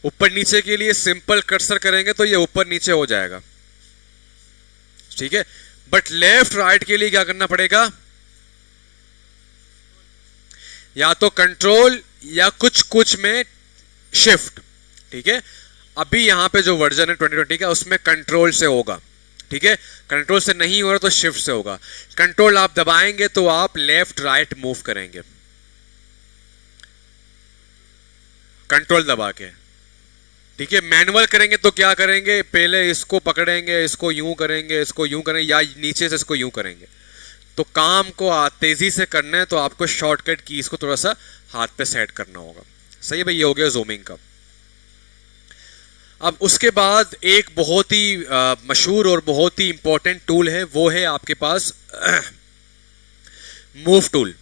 ऊपर नीचे के लिए सिंपल कर्सर करेंगे तो ये ऊपर नीचे हो जाएगा, ठीक है। बट लेफ्ट राइट के लिए क्या करना पड़ेगा, या तो कंट्रोल या कुछ कुछ में शिफ्ट, ठीक है। अभी यहां पे जो वर्जन है 2020 का, उसमें कंट्रोल से होगा, ठीक है। कंट्रोल से नहीं हो रहा तो शिफ्ट से होगा। कंट्रोल आप दबाएंगे तो आप लेफ्ट राइट मूव करेंगे, कंट्रोल दबा के, ठीक है। मैनुअल करेंगे तो क्या करेंगे, पहले इसको पकड़ेंगे, इसको यूं करेंगे, इसको यूं करेंगे, या नीचे से इसको यूं करेंगे। तो काम को तेजी से करना है तो आपको शॉर्टकट की इसको थोड़ा सा हाथ पे सेट करना होगा। सही है भाई, ये हो गया जूमिंग का। अब उसके बाद एक बहुत ही मशहूर और बहुत ही इंपॉर्टेंट टूल है, वो है आपके पास मूव टूल।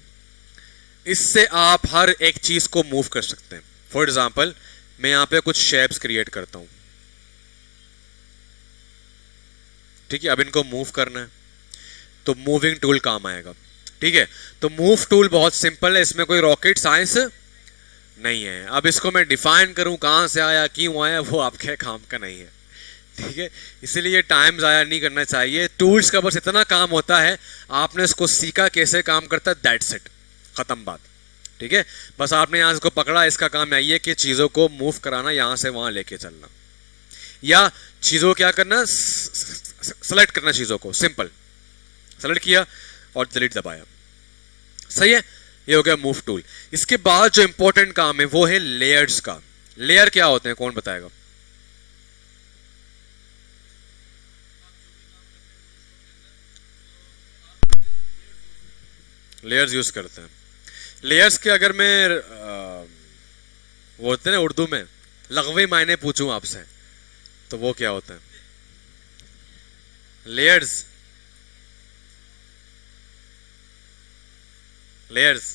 इससे आप हर एक चीज को मूव कर सकते हैं। फॉर एग्जाम्पल मैं यहां पे कुछ शेप्स क्रिएट करता हूं, ठीक है। अब इनको मूव करना है तो मूविंग टूल काम आएगा, ठीक है। तो मूव टूल बहुत सिंपल है, इसमें कोई रॉकेट साइंस नहीं है। अब इसको मैं डिफाइन करूं कहां से आया, क्यों आया, वो आपके काम का नहीं है, ठीक है। इसीलिए टाइम ज़ाया नहीं करना चाहिए। टूल्स का बस इतना काम होता है, आपने इसको सीखा कैसे काम करता है, दैट्स इट, खत्म बात, ठीक है। बस आपने यहाँ इसको पकड़ा, इसका काम यही है कि चीज़ों को मूव कराना, यहाँ से वहाँ लेके चलना, या चीज़ों को क्या करना, सेलेक्ट करना, चीज़ों को सिंपल सेलेक्ट किया और डिलीट दबाया। सही है, ये हो गया मूव टूल। इसके बाद जो इंपॉर्टेंट काम है वो है लेयर्स का। लेयर क्या होते हैं, कौन बताएगा? लेयर्स यूज करते हैं। लेयर्स के अगर मैं वो होते हैं ना उर्दू में लग़वी मायने पूछूं आपसे तो वो क्या होता है? Layers, layers.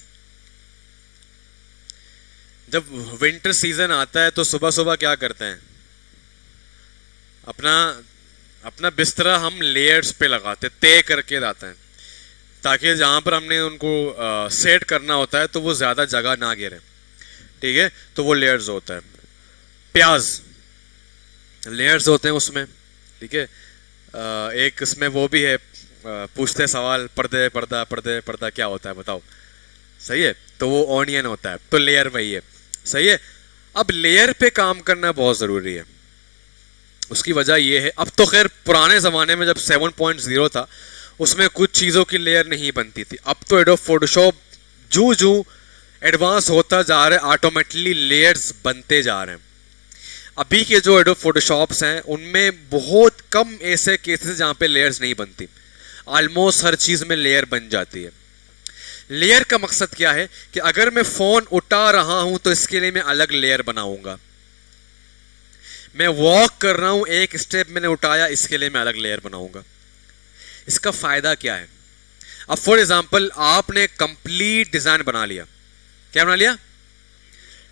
जब विंटर सीजन आता है तो सुबह सुबह क्या करते हैं, अपना अपना बिस्तरा हम लेयर्स पे लगाते, तय करके लाते हैं, ताकि जहां पर हमने उनको सेट करना होता है तो वो ज्यादा जगह ना गिरे, ठीक है। तो वो लेयर्स होता है। प्याज, लेयर्स होते हैं उसमें, ठीक है। एक इसमें वो भी है, पूछते सवाल, पर्दे पर्दा पर्दे पर्दा क्या होता है बताओ, सही है। तो वो ऑनियन होता है, तो लेयर वही है, सही है। अब लेयर पे काम करना बहुत जरूरी है। उसकी वजह ये है, अब तो खैर पुराने जमाने में जब 7.0 था उसमें कुछ चीज़ों की लेयर नहीं बनती थी। अब तो एडोब फोटोशॉप जूं जूं एडवांस होता जा रहा है, ऑटोमेटिकली लेयर्स बनते जा रहे हैं। अभी के जो एडोब फोटोशॉप्स हैं उनमें बहुत कम ऐसे केसेस जहाँ पे लेयर्स नहीं बनती, ऑलमोस्ट हर चीज़ में लेयर बन जाती है। लेयर का मकसद क्या है कि अगर मैं फ़ोन उठा रहा हूं तो इसके लिए मैं अलग लेयर बनाऊंगा। मैं वॉक कर रहा हूं, एक स्टेप मैंने उठाया, इसके लिए मैं अलग लेयर बनाऊंगा। इसका फायदा क्या है? अब फॉर एग्जाम्पल आपने कंप्लीट डिजाइन बना लिया, क्या बना लिया?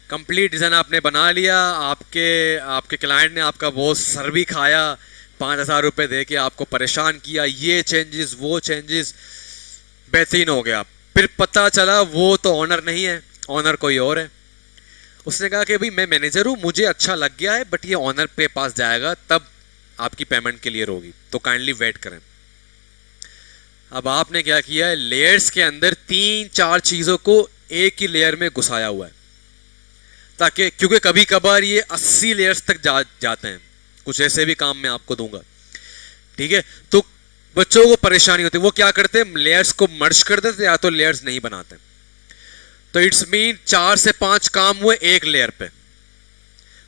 कंप्लीट डिजाइन आपने बना लिया, आपके आपके क्लाइंट ने आपका वो सर भी खाया, 5,000 रुपये दे के आपको परेशान किया, ये चेंजेस वो चेंजेस, बेहतरीन हो गया। फिर पता चला वो तो ऑनर नहीं है, ऑनर कोई और है। उसने कहा कि भाई मैं मैनेजर हूँ, मुझे अच्छा लग गया है, बट ये ऑनर पे पास जाएगा तब आपकी पेमेंट क्लियर होगी, तो काइंडली वेट करें। अब आपने क्या किया है, लेयर्स के अंदर 3-4 चीजों को एक ही लेयर में घुसाया हुआ है, ताकि क्योंकि कभी कभार ये 80 लेयर्स तक जाते हैं। कुछ ऐसे भी काम मैं आपको दूंगा, ठीक है? तो बच्चों को परेशानी होती है, वो क्या करते हैं, लेयर्स को मर्ज कर देते या तो लेयर्स नहीं बनाते। तो इट्स मीन 4 से 5 काम हुए एक लेयर पे।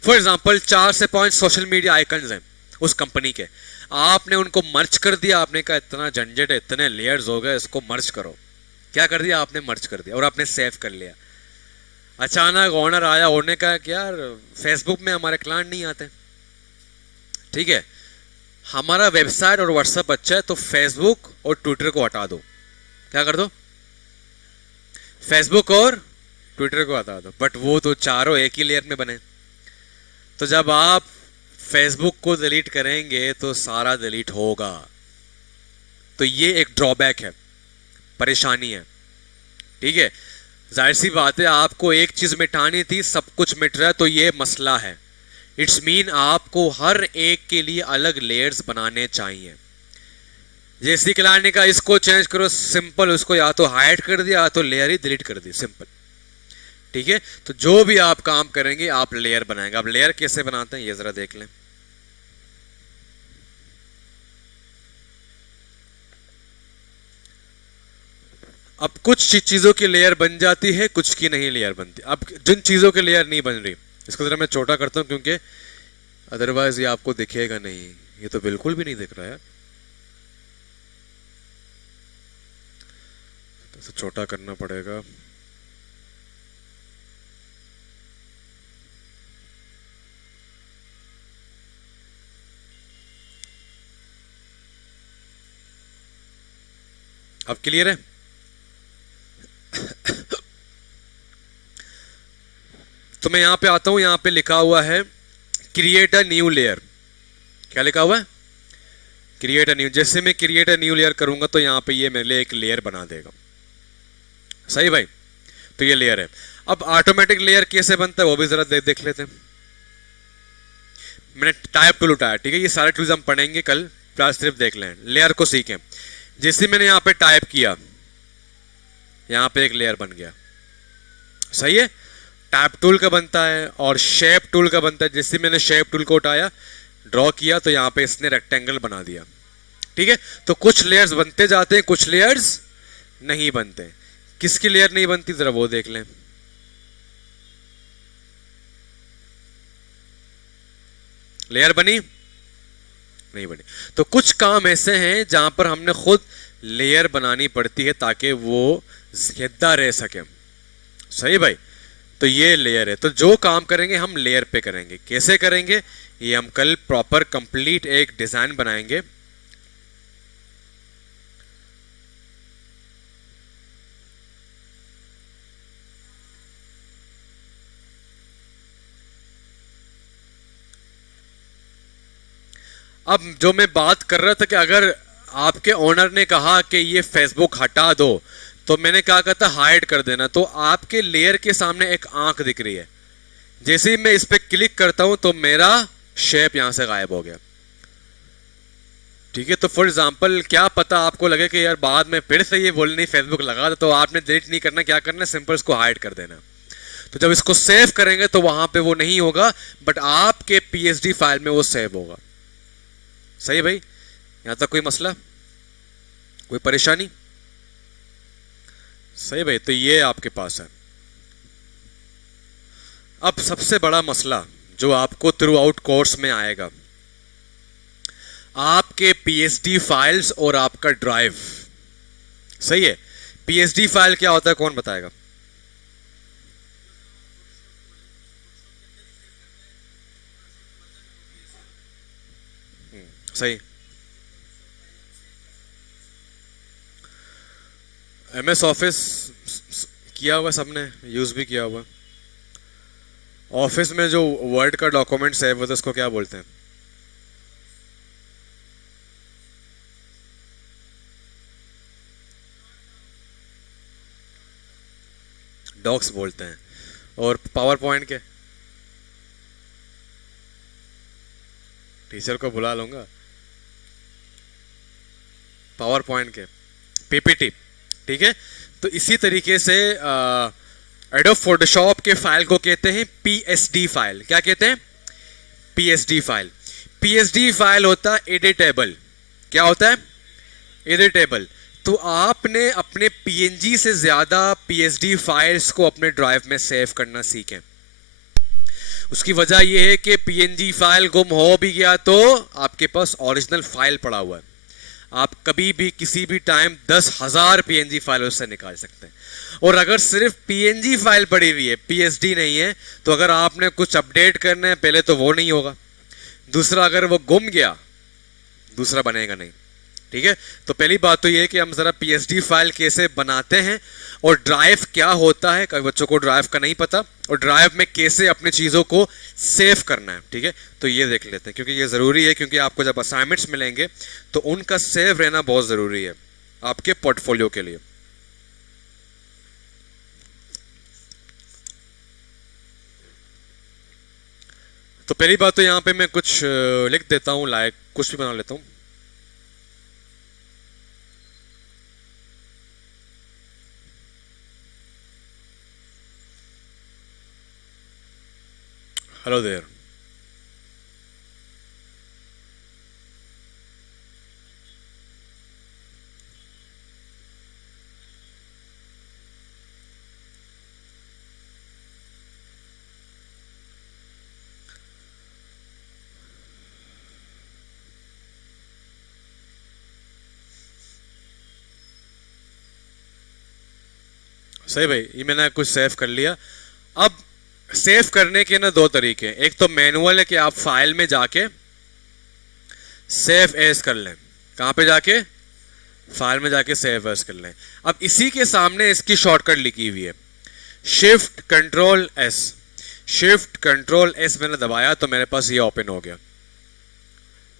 फॉर एग्जाम्पल 4 से 5 सोशल मीडिया आइकन्स हैं उस कंपनी के, आपने उनको मर्ज कर दिया। आपने कहा इतना झंझट है, इतने लेयर्स हो गए, इसको मर्ज करो। क्या कर दिया आपने? मर्ज कर दिया और आपने सेव कर लिया। अचानक ओनर आया, ओनर कहा कि यार फेसबुक में हमारे क्लाइंट नहीं आते, ठीक है, हमारा वेबसाइट और व्हाट्सएप अच्छा है, तो फेसबुक और ट्विटर को हटा दो। क्या कर दो? फेसबुक और ट्विटर को हटा दो। बट वो तो चारों एक ही लेयर में बने। तो जब आप फेसबुक को डिलीट करेंगे तो सारा डिलीट होगा। तो ये एक ड्रॉबैक है, परेशानी है, ठीक है? जाहिर सी बात है, आपको एक चीज मिटानी थी, सब कुछ मिट रहा है, तो ये मसला है। इट्स मीन आपको हर एक के लिए अलग लेयर्स बनाने चाहिए। जैसे क्लाइंट ने कहा इसको चेंज करो, सिंपल उसको या तो हाइड कर दिया या तो लेयर ही डिलीट कर दी, सिंपल, ठीक है? तो जो भी आप काम करेंगे आप लेयर बनाएंगे। अब लेयर कैसे बनाते हैं ये जरा देख लें। अब कुछ चीजों की लेयर बन जाती है, कुछ की नहीं लेयर बनती। अब जिन चीजों की लेयर नहीं बन रही, इसको जरा मैं छोटा करता हूं क्योंकि अदरवाइज ये आपको दिखेगा नहीं। ये तो बिल्कुल भी नहीं दिख रहा है, तो छोटा करना पड़ेगा। अब क्लियर है? तो मैं यहां पे आता हूं, यहां पे लिखा हुआ है क्रिएट अ न्यू लेयर। क्या लिखा हुआ है? Create a new. जैसे मैं क्रिएट अ न्यू लेयर करूंगा तो यहां पे ये मेरे लिए एक लेयर बना देगा। सही भाई? तो ये लेयर है। अब ऑटोमेटिक लेयर कैसे बनता है वो भी जरा देख लेते हैं। मैंने टाइप टूल उठाया, ठीक है? ये सारे टूल्स हम पढ़ेंगे कल, प्लस सिर्फ देख लें, लेयर को सीखें। जैसे मैंने यहाँ पे टाइप किया, यहाँ पे एक लेयर बन गया। सही है? टैप टूल का बनता है और शेप टूल का बनता है। जैसे मैंने शेप टूल को उठाया, ड्रॉ किया, तो यहाँ पे इसने रेक्टेंगल बना दिया, ठीक है? तो कुछ लेयर्स बनते जाते हैं, कुछ लेयर्स नहीं बनते। किसकी लेयर नहीं बनती जरा वो देख लें। लेयर बनी नहीं बनी? तो कुछ काम ऐसे हैं जहां पर हमने खुद लेयर बनानी पड़ती है ताकि वो जिंदा रह सके। सही भाई? तो ये लेयर है। तो जो काम करेंगे हम लेयर पे करेंगे। कैसे करेंगे ये हम कल प्रॉपर कंप्लीट एक डिजाइन बनाएंगे। अब जो मैं बात कर रहा था कि अगर आपके ओनर ने कहा कि ये फेसबुक हटा दो, तो मैंने क्या कहा था, हाइड कर देना। तो आपके लेयर के सामने एक आंख दिख रही है, जैसे ही मैं इस पे क्लिक करता हूं तो मेरा शेप यहां से गायब हो गया, ठीक है? तो फॉर एग्जाम्पल क्या पता आपको लगे कि यार बाद में फिर से ये बोलनी फेसबुक लगा दो, तो आपने डिलीट नहीं करना, क्या करना, सिंपल इसको हाइड कर देना। तो जब इसको सेव करेंगे तो वहां पे वो नहीं होगा, बट आपके पीएचडी फाइल में वो सेव होगा। सही भाई? यहां तक कोई मसला, कोई परेशानी? सही भाई? तो ये आपके पास है। अब सबसे बड़ा मसला जो आपको थ्रू आउट कोर्स में आएगा, आपके पीएचडी फाइल्स और आपका ड्राइव। सही है? पीएचडी फाइल क्या होता है कौन बताएगा? सही। MS ऑफिस किया हुआ, सबने यूज भी किया हुआ। ऑफिस में जो वर्ड का डॉक्यूमेंट सेव होता है उसको क्या बोलते हैं? डॉक्स बोलते हैं। और पावर पॉइंट के? टीचर को बुला लूंगा। पावर पॉइंट के PPT, ठीक है। तो इसी तरीके से एडोब फोटोशॉप के फाइल को कहते हैं PSD फाइल। क्या कहते हैं? PSD file. PSD फाइल होता है एडिटेबल। क्या होता है? एडिटेबल। तो आपने अपने PNG से ज्यादा PSD फाइल्स को अपने ड्राइव में सेव करना सीखें। उसकी वजह यह है कि PNG फाइल गुम हो भी गया तो आपके पास ओरिजिनल फाइल पड़ा हुआ है। आप कभी भी किसी भी टाइम 10,000 PNG फाइल उससे निकाल सकते हैं। और अगर सिर्फ PNG फाइल पड़ी हुई है, PSD नहीं है, तो अगर आपने कुछ अपडेट करना है पहले तो वो नहीं होगा, दूसरा अगर वो गुम गया दूसरा बनेगा नहीं, ठीक है। तो पहली बात तो ये है कि हम जरा PSD फाइल कैसे बनाते हैं और ड्राइव क्या होता है, कई बच्चों को ड्राइव का नहीं पता, और ड्राइव में कैसे अपनी चीज़ों को सेव करना है, ठीक है। तो ये देख लेते हैं क्योंकि ये ज़रूरी है, क्योंकि आपको जब असाइनमेंट्स मिलेंगे तो उनका सेव रहना बहुत ज़रूरी है आपके पोर्टफोलियो के लिए। तो पहली बात तो यहाँ पे मैं कुछ लिख देता हूँ, लाइक कुछ भी बना लेता हूँ। Hello there. सही भाई, ये मैंने कुछ सेव कर लिया। अब सेव करने के ना दो तरीके हैं। एक तो मैनुअल है कि आप फाइल में जाके सेव एज कर लें। कहां पे जाके? फाइल में जाके सेव एज कर लें। अब इसी के सामने इसकी शॉर्टकट लिखी हुई है, shift control S. Shift control S मैंने दबाया तो मेरे पास ये ओपन हो गया।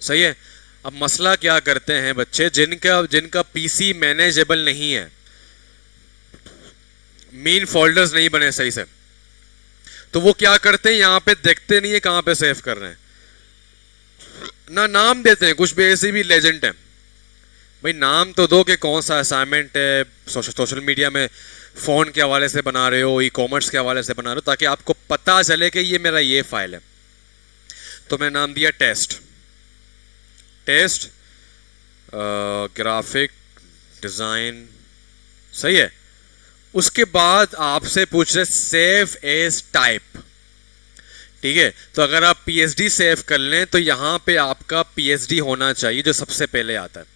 सही है। अब मसला क्या करते हैं बच्चे, जिनका पीसी मैनेजेबल नहीं है, मेन फोल्डर्स नहीं बने सही से, तो वो क्या करते हैं, यहां पे देखते नहीं है कहां पे सेव कर रहे हैं, ना नाम देते हैं, कुछ भी ऐसे भी लेजेंड है। भाई नाम तो दो कि कौन सा असाइनमेंट है, सोशल मीडिया में फोन के हवाले से बना रहे हो, ई कॉमर्स के हवाले से बना रहे हो, ताकि आपको पता चले कि ये मेरा ये फाइल है। तो मैं नाम दिया टेस्ट ग्राफिक डिजाइन। सही है। उसके बाद आपसे पूछ रहे सेव एज टाइप, ठीक है। तो अगर आप PSD सेव कर लें तो यहां पे आपका PSD होना चाहिए जो सबसे पहले आता है,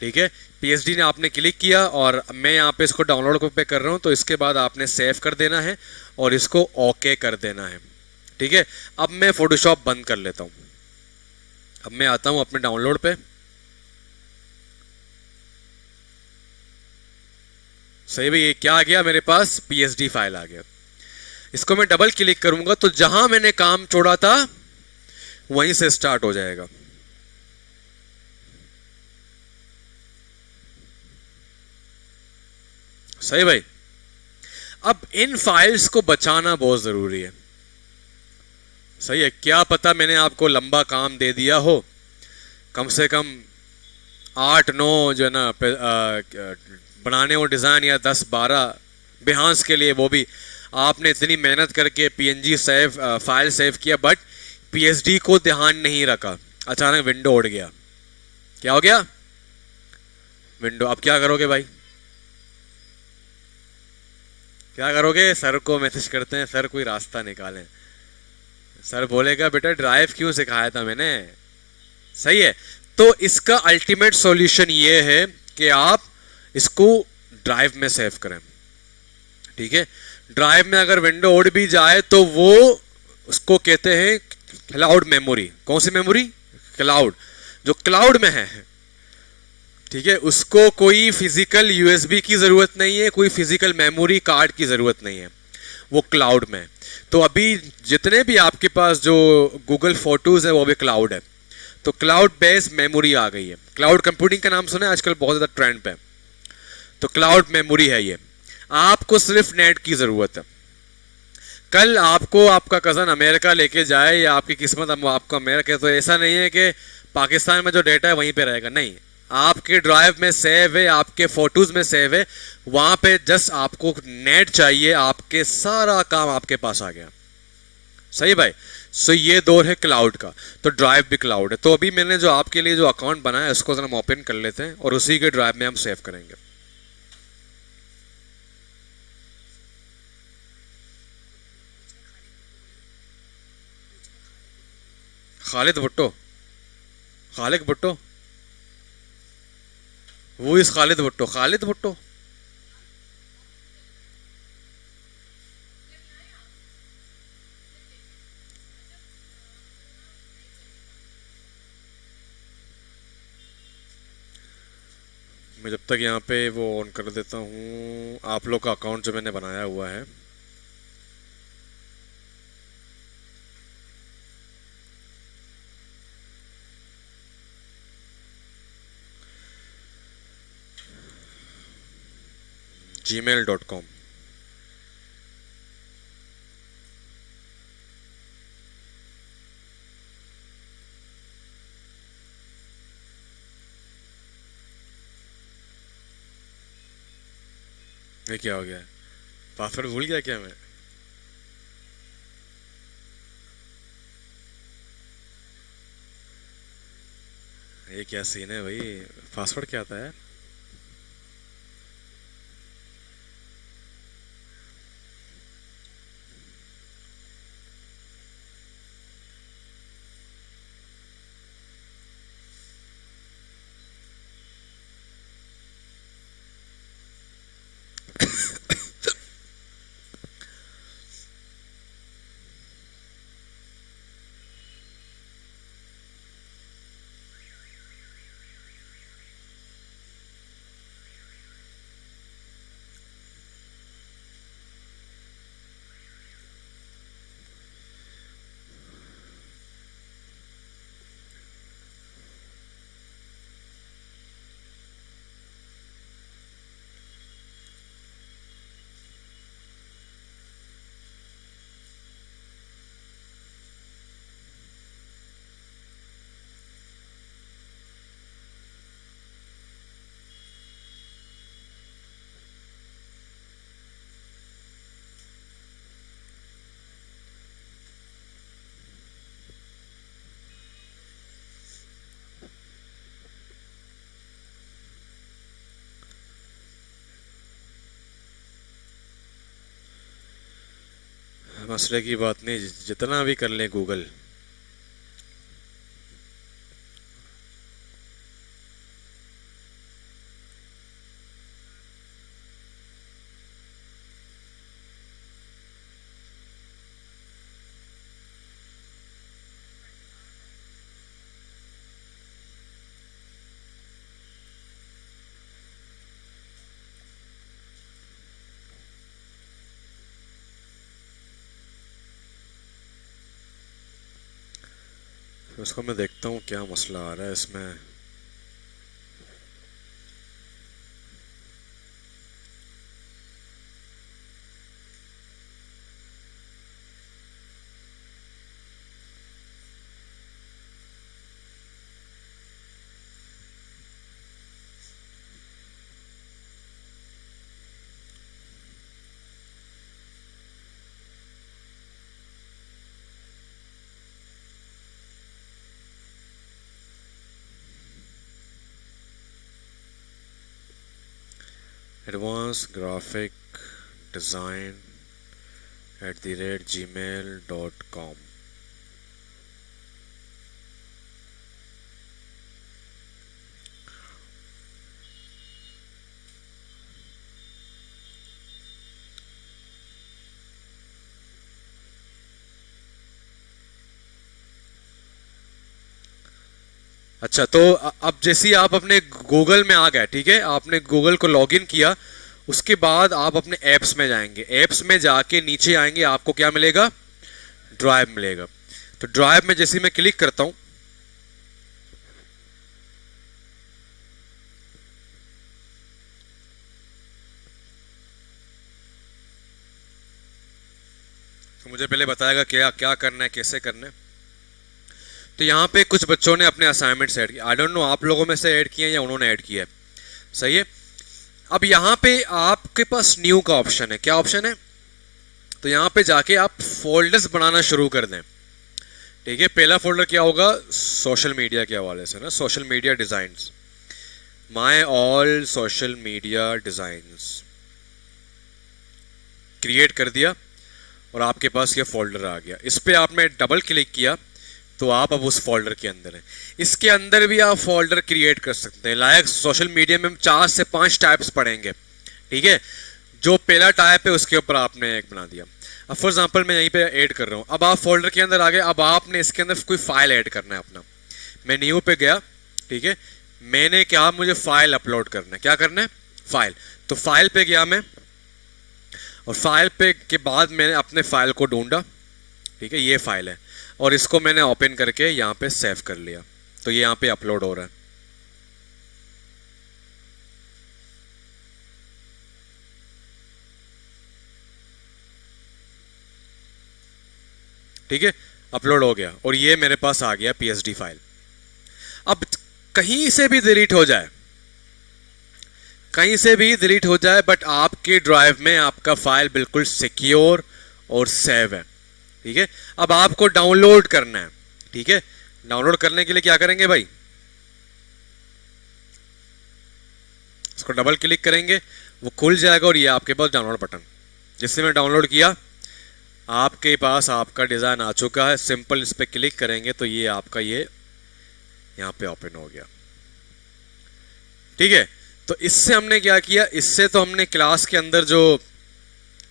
ठीक है। PSD ने आपने क्लिक किया और मैं यहाँ पे इसको डाउनलोड पे कर रहा हूँ, तो इसके बाद आपने सेव कर देना है और इसको ओके कर देना है, ठीक है। अब मैं फोटोशॉप बंद कर लेता हूँ। अब मैं आता हूँ अपने डाउनलोड पे। सही भाई, ये क्या आ गया मेरे पास? PSD फाइल आ गया। इसको मैं डबल क्लिक करूंगा तो जहां मैंने काम छोड़ा था वहीं से स्टार्ट हो जाएगा। सही भाई। अब इन फाइल्स को बचाना बहुत जरूरी है। सही है। क्या पता मैंने आपको लंबा काम दे दिया हो, कम से कम 8-9 जो है ना बनाने हो डिज़ाइन, या 10-12 बिहांस के लिए, वो भी आपने इतनी मेहनत करके PNG फाइल सेव किया, बट PSD को ध्यान नहीं रखा, अचानक विंडो उड़ गया। क्या हो गया? विंडो। अब क्या करोगे भाई? क्या करोगे? सर को मैसेज करते हैं, सर कोई रास्ता निकालें। सर बोलेगा बेटा ड्राइव क्यों सिखाया था मैंने। सही है। तो इसका अल्टीमेट सॉल्यूशन ये है कि आप इसको ड्राइव में सेव करें, ठीक है। ड्राइव में अगर विंडो उड़ भी जाए तो वो उसको कहते हैं क्लाउड मेमोरी। कौन सी मेमोरी? क्लाउड। जो क्लाउड में है, ठीक है, उसको कोई फिजिकल यूएसबी की ज़रूरत नहीं है, कोई फिजिकल मेमोरी कार्ड की ज़रूरत नहीं है, वो क्लाउड में। तो अभी जितने भी आपके पास जो गूगल फोटोज़ है वो भी क्लाउड है। तो क्लाउड बेस्ड मेमोरी आ गई है। क्लाउड कंप्यूटिंग का नाम सुना है आजकल, बहुत ज़्यादा ट्रेंड पे है। तो क्लाउड मेमोरी है ये। आपको सिर्फ नेट की ज़रूरत है। कल आपको आपका कज़न अमेरिका लेके जाए या आपकी किस्मत आपको अमेरिका, तो ऐसा नहीं है कि पाकिस्तान में जो डेटा है वहीं पे रहेगा, नहीं। आपके ड्राइव में सेव है, आपके फोटोज में सेव है, वहां पे जस्ट आपको नेट चाहिए, आपके सारा काम आपके पास आ गया। सही भाई। सो ये दौर है क्लाउड का। तो ड्राइव भी क्लाउड है। तो अभी मैंने जो आपके लिए जो अकाउंट बनाया है उसको जरा हम ओपन कर लेते हैं और उसी के ड्राइव में हम सेव करेंगे। खालिद भुट्टो, खालिद भुट्टो, वो इस खालिद भुट्टो, खालिद भुट्टो। मैं जब तक यहाँ पे वो ऑन कर देता हूँ आप लोग का अकाउंट जो मैंने बनाया हुआ है। gmail.com। ये क्या हो गया? पासवर्ड भूल गया क्या मैं? ये क्या सीन है भाई? पासवर्ड क्या आता है? मसले की बात नहीं, जितना भी कर ले गूगल। उसको मैं देखता हूँ क्या मसला आ रहा है इसमें। Advance graphic design @gmail.com। अच्छा, तो अब जैसे ही आप अपने गूगल में आ गए, ठीक है, आपने गूगल को लॉगिन किया, उसके बाद आप अपने ऐप्स में जाएंगे, ऐप्स में जाके नीचे आएंगे, आपको क्या मिलेगा, ड्राइव मिलेगा। तो ड्राइव में जैसे ही मैं क्लिक करता हूं, तो मुझे पहले बताएगा क्या क्या करना है, कैसे करना है। तो यहाँ पे कुछ बच्चों ने अपने असाइनमेंट्स ऐड किए, आई डोंट नो आप लोगों में से ऐड किए हैं या उन्होंने ऐड किया है, सही है। अब यहाँ पे आपके पास न्यू का ऑप्शन है, क्या ऑप्शन है, तो यहाँ पे जाके आप फोल्डर्स बनाना शुरू कर दें, ठीक है। पहला फोल्डर क्या होगा, सोशल मीडिया के हवाले से ना, social media designs, my all social media designs create कर दिया और आपके पास ये फोल्डर आ गया। इस पे आपने डबल क्लिक किया तो आप अब उस फोल्डर के अंदर हैं। इसके अंदर भी आप फोल्डर क्रिएट कर सकते हैं, लाइक सोशल मीडिया में 4 से 5 टाइप्स पढ़ेंगे, ठीक है। जो पहला टाइप है उसके ऊपर आपने एक बना दिया। अब फॉर एग्जांपल मैं यहीं पे ऐड कर रहा हूँ, अब आप फोल्डर के अंदर आ गए, अब आपने इसके अंदर कोई फाइल ऐड करना है अपना। मैं न्यू पे गया, ठीक है, मैंने क्या, मुझे फाइल अपलोड करना है, क्या करना है, फाइल। तो फाइल पे गया मैं, और फाइल पे के बाद मैंने अपने फाइल को ढूंढा, ठीक है, ये फाइल है, और इसको मैंने ओपन करके यहाँ पे सेव कर लिया, तो ये यहाँ पे अपलोड हो रहा है। ठीक है, अपलोड हो गया और ये मेरे पास आ गया पीएसडी फाइल। अब कहीं से भी डिलीट हो जाए, कहीं से भी डिलीट हो जाए, बट आपके ड्राइव में आपका फाइल बिल्कुल सिक्योर और सेव है, ठीक है। अब आपको डाउनलोड करना है, ठीक है, डाउनलोड करने के लिए क्या करेंगे भाई, इसको डबल क्लिक करेंगे, वो खुल जाएगा और ये आपके पास डाउनलोड बटन, जिससे मैं डाउनलोड किया, आपके पास आपका डिज़ाइन आ चुका है। सिंपल इस पर क्लिक करेंगे तो ये आपका ये यहाँ पे ओपन हो गया, ठीक है। तो इससे हमने क्या किया, इससे तो हमने क्लास के अंदर जो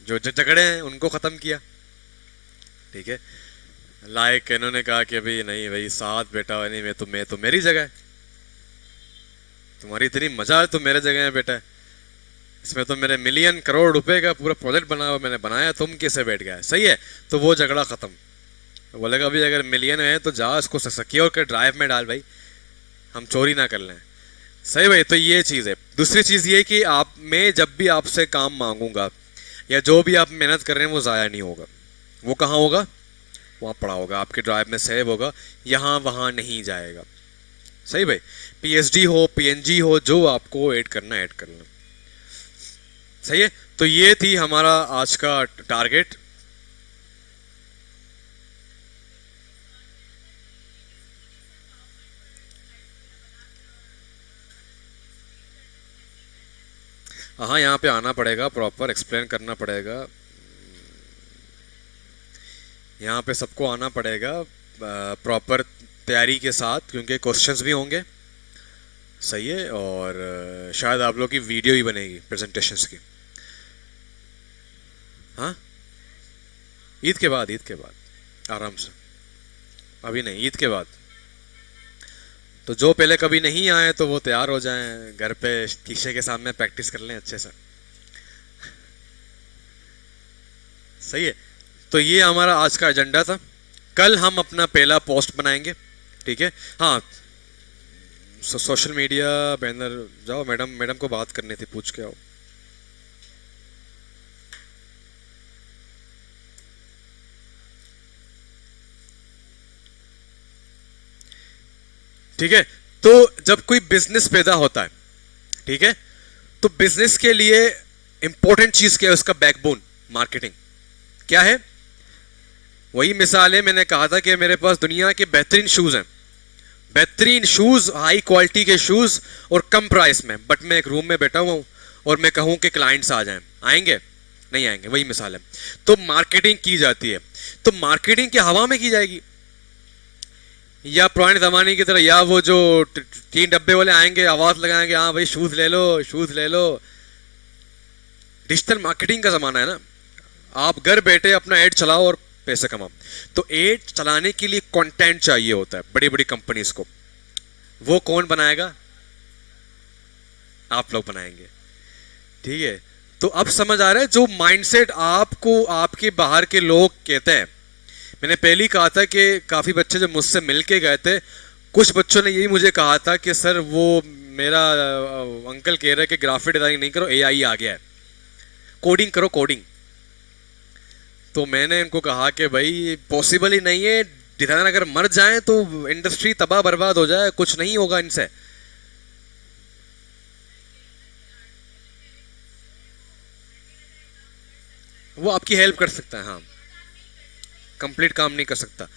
जो झगड़े हैं उनको ख़त्म किया, ठीक है। लाइक इन्होंने कहा कि अभी नहीं भाई साथ बेटा नहीं, मैं तो मेरी जगह है, तुम्हारी इतनी मजा है तो मेरे जगह है बेटा, इसमें तो मेरे मिलियन करोड़ रुपए का पूरा प्रोजेक्ट बना हुआ मैंने बनाया, तुम कैसे बैठ गया, सही है। तो वो झगड़ा खत्म, बोलेगा अभी अगर मिलियन है तो जा इसको सिक्योर कर ड्राइव में डाल भाई, हम चोरी ना कर लें, सही भाई। तो ये चीज़ है। दूसरी चीज़ ये कि आप, मैं जब भी आपसे काम मांगूंगा या जो भी आप मेहनत कर रहे हैं वो ज़ाया नहीं होगा, वो कहाँ होगा, वहाँ पड़ा होगा, आपके ड्राइव में सेव होगा, यहाँ वहाँ नहीं जाएगा, सही भाई। पीएसडी हो, पीएनजी हो, जो आपको ऐड करना ऐड करना, सही है। तो ये थी हमारा आज का टारगेट। हाँ, यहाँ पे आना पड़ेगा, प्रॉपर एक्सप्लेन करना पड़ेगा, यहाँ पे सबको आना पड़ेगा प्रॉपर तैयारी के साथ, क्योंकि क्वेश्चंस भी होंगे, सही है। और शायद आप लोग की वीडियो ही बनेगी प्रेजेंटेशंस की। हाँ, ईद के बाद, ईद के बाद आराम से, अभी नहीं, ईद के बाद। तो जो पहले कभी नहीं आए तो वो तैयार हो जाएं, घर पे शीशे के सामने प्रैक्टिस कर लें अच्छे से, सही है। तो ये हमारा आज का एजेंडा था। कल हम अपना पहला पोस्ट बनाएंगे, ठीक है। हाँ, सोशल मीडिया बैनर, जाओ मैडम को बात करनी थी, पूछ के आओ। ठीक है। तो जब कोई बिजनेस पैदा होता है, ठीक है, तो बिजनेस के लिए इंपॉर्टेंट चीज क्या है, उसका बैकबोन मार्केटिंग क्या है। वही मिसाल है, मैंने कहा था कि मेरे पास दुनिया के बेहतरीन शूज हैं, बेहतरीन शूज, हाई क्वालिटी के शूज और कम प्राइस में, बट मैं एक रूम में बैठा हुआ हूं और मैं कहूं कि क्लाइंट्स आ जाएं, आएंगे नहीं आएंगे, वही मिसाल है। तो मार्केटिंग की जाती है, तो मार्केटिंग क्या हवा में की जाएगी, या पुराने जमाने की तरह, या वो जो 3 डब्बे वाले आएंगे आवाज लगाएंगे, हाँ भाई शूज ले लो, शूज ले लो। डिजिटल मार्केटिंग का जमाना है ना, आप घर बैठे अपना एड चलाओ और पैसे कमाओ। तो एड चलाने के लिए कंटेंट चाहिए होता है बड़ी बड़ी कंपनीज को, वो कौन बनाएगा? आप लोग बनाएंगे। ठीक है, तो अब समझ आ रहा है जो माइंडसेट आपको आपके बाहर के लोग कहते हैं। मैंने पहले ही कहा था कि काफ़ी बच्चे जब मुझसे मिल के गए थे, कुछ बच्चों ने यही मुझे कहा था कि सर वो मेरा अंकल कह रहा है कि ग्राफिक डिज़ाइनिंग नहीं करो, एआई आ गया है, कोडिंग करो कोडिंग। तो मैंने इनको कहा कि भाई पॉसिबल ही नहीं है, डिज़ाइनर अगर मर जाए तो इंडस्ट्री तबाह बर्बाद हो जाए, कुछ नहीं होगा इनसे। वो आपकी हेल्प कर सकता है, हाँ, कंप्लीट काम नहीं कर सकता।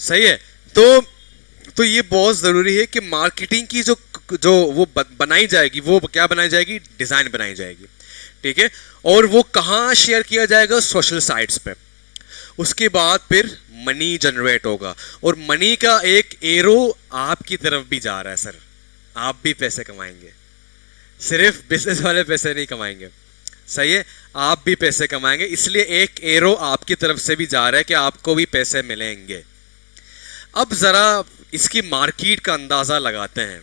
सही है। तो ये बहुत ज़रूरी है कि मार्केटिंग की जो जो वो बनाई जाएगी, वो क्या बनाई जाएगी? डिज़ाइन बनाई जाएगी। ठीक है, और वो कहाँ शेयर किया जाएगा? सोशल साइट्स पे। उसके बाद फिर मनी जनरेट होगा, और मनी का एक एरो आपकी तरफ भी जा रहा है सर। आप भी पैसे कमाएंगे, सिर्फ बिजनेस वाले पैसे नहीं कमाएंगे। सही है, आप भी पैसे कमाएंगे, इसलिए एक एरो आपकी तरफ से भी जा रहा है कि आपको भी पैसे मिलेंगे। अब जरा इसकी मार्केट का अंदाजा लगाते हैं।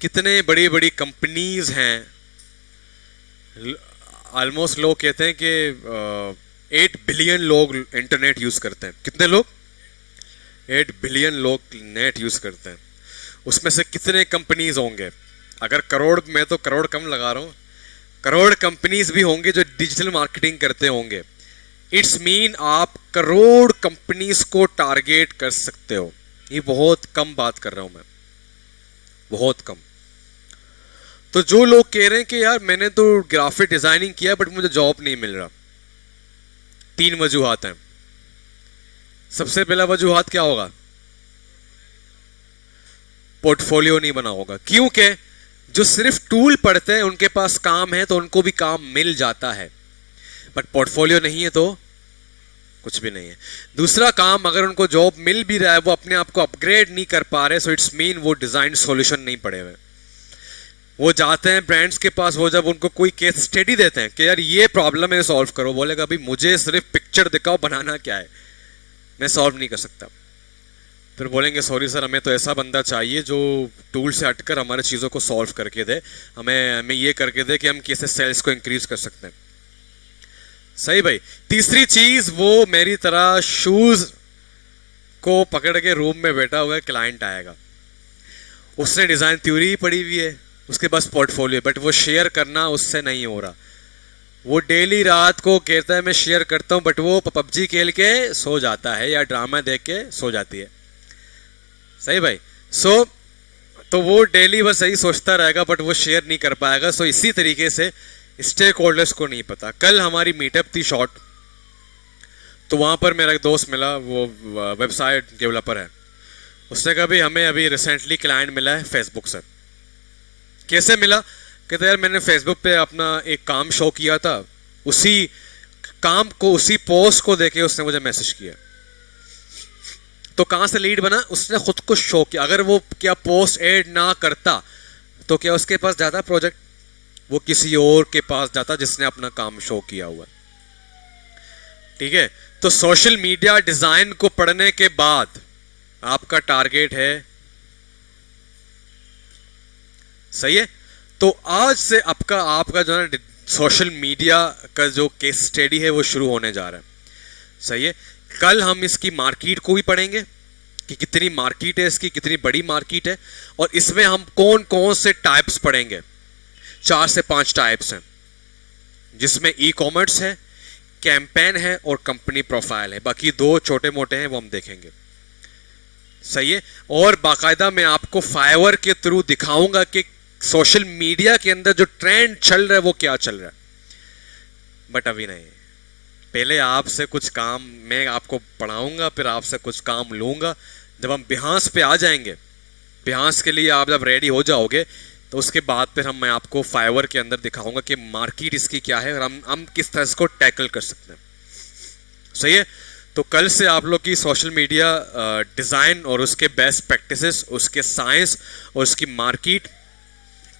कितने बड़ी बड़ी कंपनीज हैं। ऑलमोस्ट लोग कहते हैं कि 8 बिलियन लोग इंटरनेट यूज करते हैं। कितने लोग? 8 बिलियन लोग नेट यूज करते हैं। उसमें से कितने कंपनीज होंगे? अगर करोड़, मैं तो करोड़ कम लगा रहा हूं, करोड़ कंपनीज भी होंगे जो डिजिटल मार्केटिंग करते होंगे। इट्स मीन आप करोड़ कंपनीज को टारगेट कर सकते हो। ये बहुत कम बात कर रहा हूं मैं, बहुत कम। तो जो लोग कह रहे हैं कि यार मैंने तो ग्राफिक डिजाइनिंग किया बट मुझे जॉब नहीं मिल रहा, 3 वजूहात हैं। सबसे पहला वजूहात क्या होगा? पोर्टफोलियो नहीं बना होगा। क्योंकि जो सिर्फ टूल पढ़ते हैं उनके पास काम है तो उनको भी काम मिल जाता है, बट पोर्टफोलियो नहीं है तो कुछ भी नहीं है। दूसरा काम, अगर उनको जॉब मिल भी रहा है वो अपने आप को अपग्रेड नहीं कर पा रहे, सो इट्स मीन वो डिजाइन सॉल्यूशन नहीं पड़े हुए। वो जाते हैं ब्रांड्स के पास, वो जब उनको कोई केस स्टडी देते हैं कि यार ये प्रॉब्लम है सॉल्व करो, बोलेगा भाई मुझे सिर्फ पिक्चर दिखाओ, बनाना क्या है, मैं सॉल्व नहीं कर सकता। फिर बोलेंगे सॉरी सर, हमें तो ऐसा बंदा चाहिए जो टूल से हटकर हमारे चीज़ों को सॉल्व करके दे, हमें ये करके दे कि हम कैसे सेल्स को इंक्रीज कर सकते हैं। सही भाई। तीसरी चीज, वो मेरी तरह शूज को पकड़ के रूम में बैठा हुआ है, क्लाइंट आएगा, उसने डिजाइन थ्योरी पढ़ी हुई है, उसके पास पोर्टफोलियो, बट वो शेयर करना उससे नहीं हो रहा। वो डेली रात को कहता है मैं शेयर करता हूं, बट वो पबजी खेल के सो जाता है या ड्रामा देख के सो जाती है। सही भाई। तो वो डेली बस यही सोचता रहेगा बट वो शेयर नहीं कर पाएगा। सो इसी तरीके से स्टेक होल्डर्स को नहीं पता। कल हमारी मीटअप थी शॉर्ट, तो वहां पर मेरा एक दोस्त मिला, वो वेबसाइट डेवलपर है। उसने कहा भाई हमें अभी रिसेंटली क्लाइंट मिला है फेसबुक से। कैसे मिला? कहते यार मैंने फेसबुक पे अपना एक काम शो किया था, उसी काम को, उसी पोस्ट को देखे उसने मुझे मैसेज किया। तो कहां से लीड बना? उसने खुद को शो किया। अगर वो क्या पोस्ट ऐड ना करता तो क्या उसके पास जाता प्रोजेक्ट? वो किसी और के पास जाता जिसने अपना काम शो किया हुआ। ठीक है, तो सोशल मीडिया डिजाइन को पढ़ने के बाद आपका टारगेट है, सही है। तो आज से आपका जो है सोशल मीडिया का जो केस स्टडी है वो शुरू होने जा रहा है। सही है। कल हम इसकी मार्केट को भी पढ़ेंगे कि कितनी मार्केट है इसकी, कितनी बड़ी मार्केट है, और इसमें हम कौन कौन से टाइप्स पढ़ेंगे। 4 से 5 टाइप्स हैं, जिसमें ई कॉमर्स है, कैंपेन है और कंपनी प्रोफाइल है। बाकी 2 छोटे मोटे हैं वो हम देखेंगे। सही है। और बाकायदा मैं आपको फाइवर के थ्रू दिखाऊंगा कि सोशल मीडिया के अंदर जो ट्रेंड चल रहा है वो क्या चल रहा है। बट अभी नहीं, पहले आपसे कुछ काम मैं आपको पढ़ाऊंगा, फिर आपसे कुछ काम लूंगा। जब हम बिहास पे आ जाएंगे, बिहास के लिए आप जब रेडी हो जाओगे, तो उसके बाद फिर मैं आपको फाइवर के अंदर दिखाऊंगा कि मार्केट इसकी क्या है और हम किस तरह इसको टैकल कर सकते हैं। सही है। तो कल से आप लोग की सोशल मीडिया डिज़ाइन और उसके बेस्ट प्रैक्टिसेस, उसके साइंस और उसकी मार्केट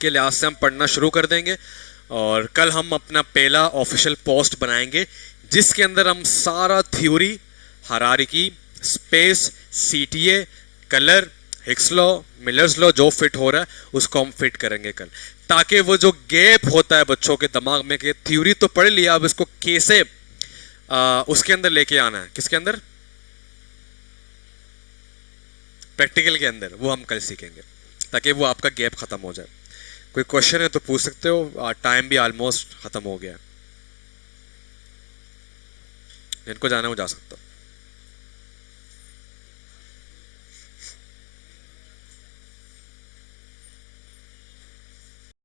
के लिहाज से हम पढ़ना शुरू कर देंगे। और कल हम अपना पहला ऑफिशियल पोस्ट बनाएंगे जिसके अंदर हम सारा theory, hierarchy, space, CTA, colour, Higgs law, millers law जो फिट हो रहा है उसको हम फिट करेंगे कल, ताकि वो जो गैप होता है बच्चों के दिमाग में कि थ्योरी तो पढ़ लिया, अब इसको कैसे उसके अंदर लेके आना है, किसके अंदर, प्रैक्टिकल के अंदर, वो हम कल सीखेंगे ताकि वो आपका गैप खत्म हो जाए। कोई क्वेश्चन है तो पूछ सकते हो, टाइम भी ऑलमोस्ट खत्म हो गया है, जिनको जाना है वो जा सकता है।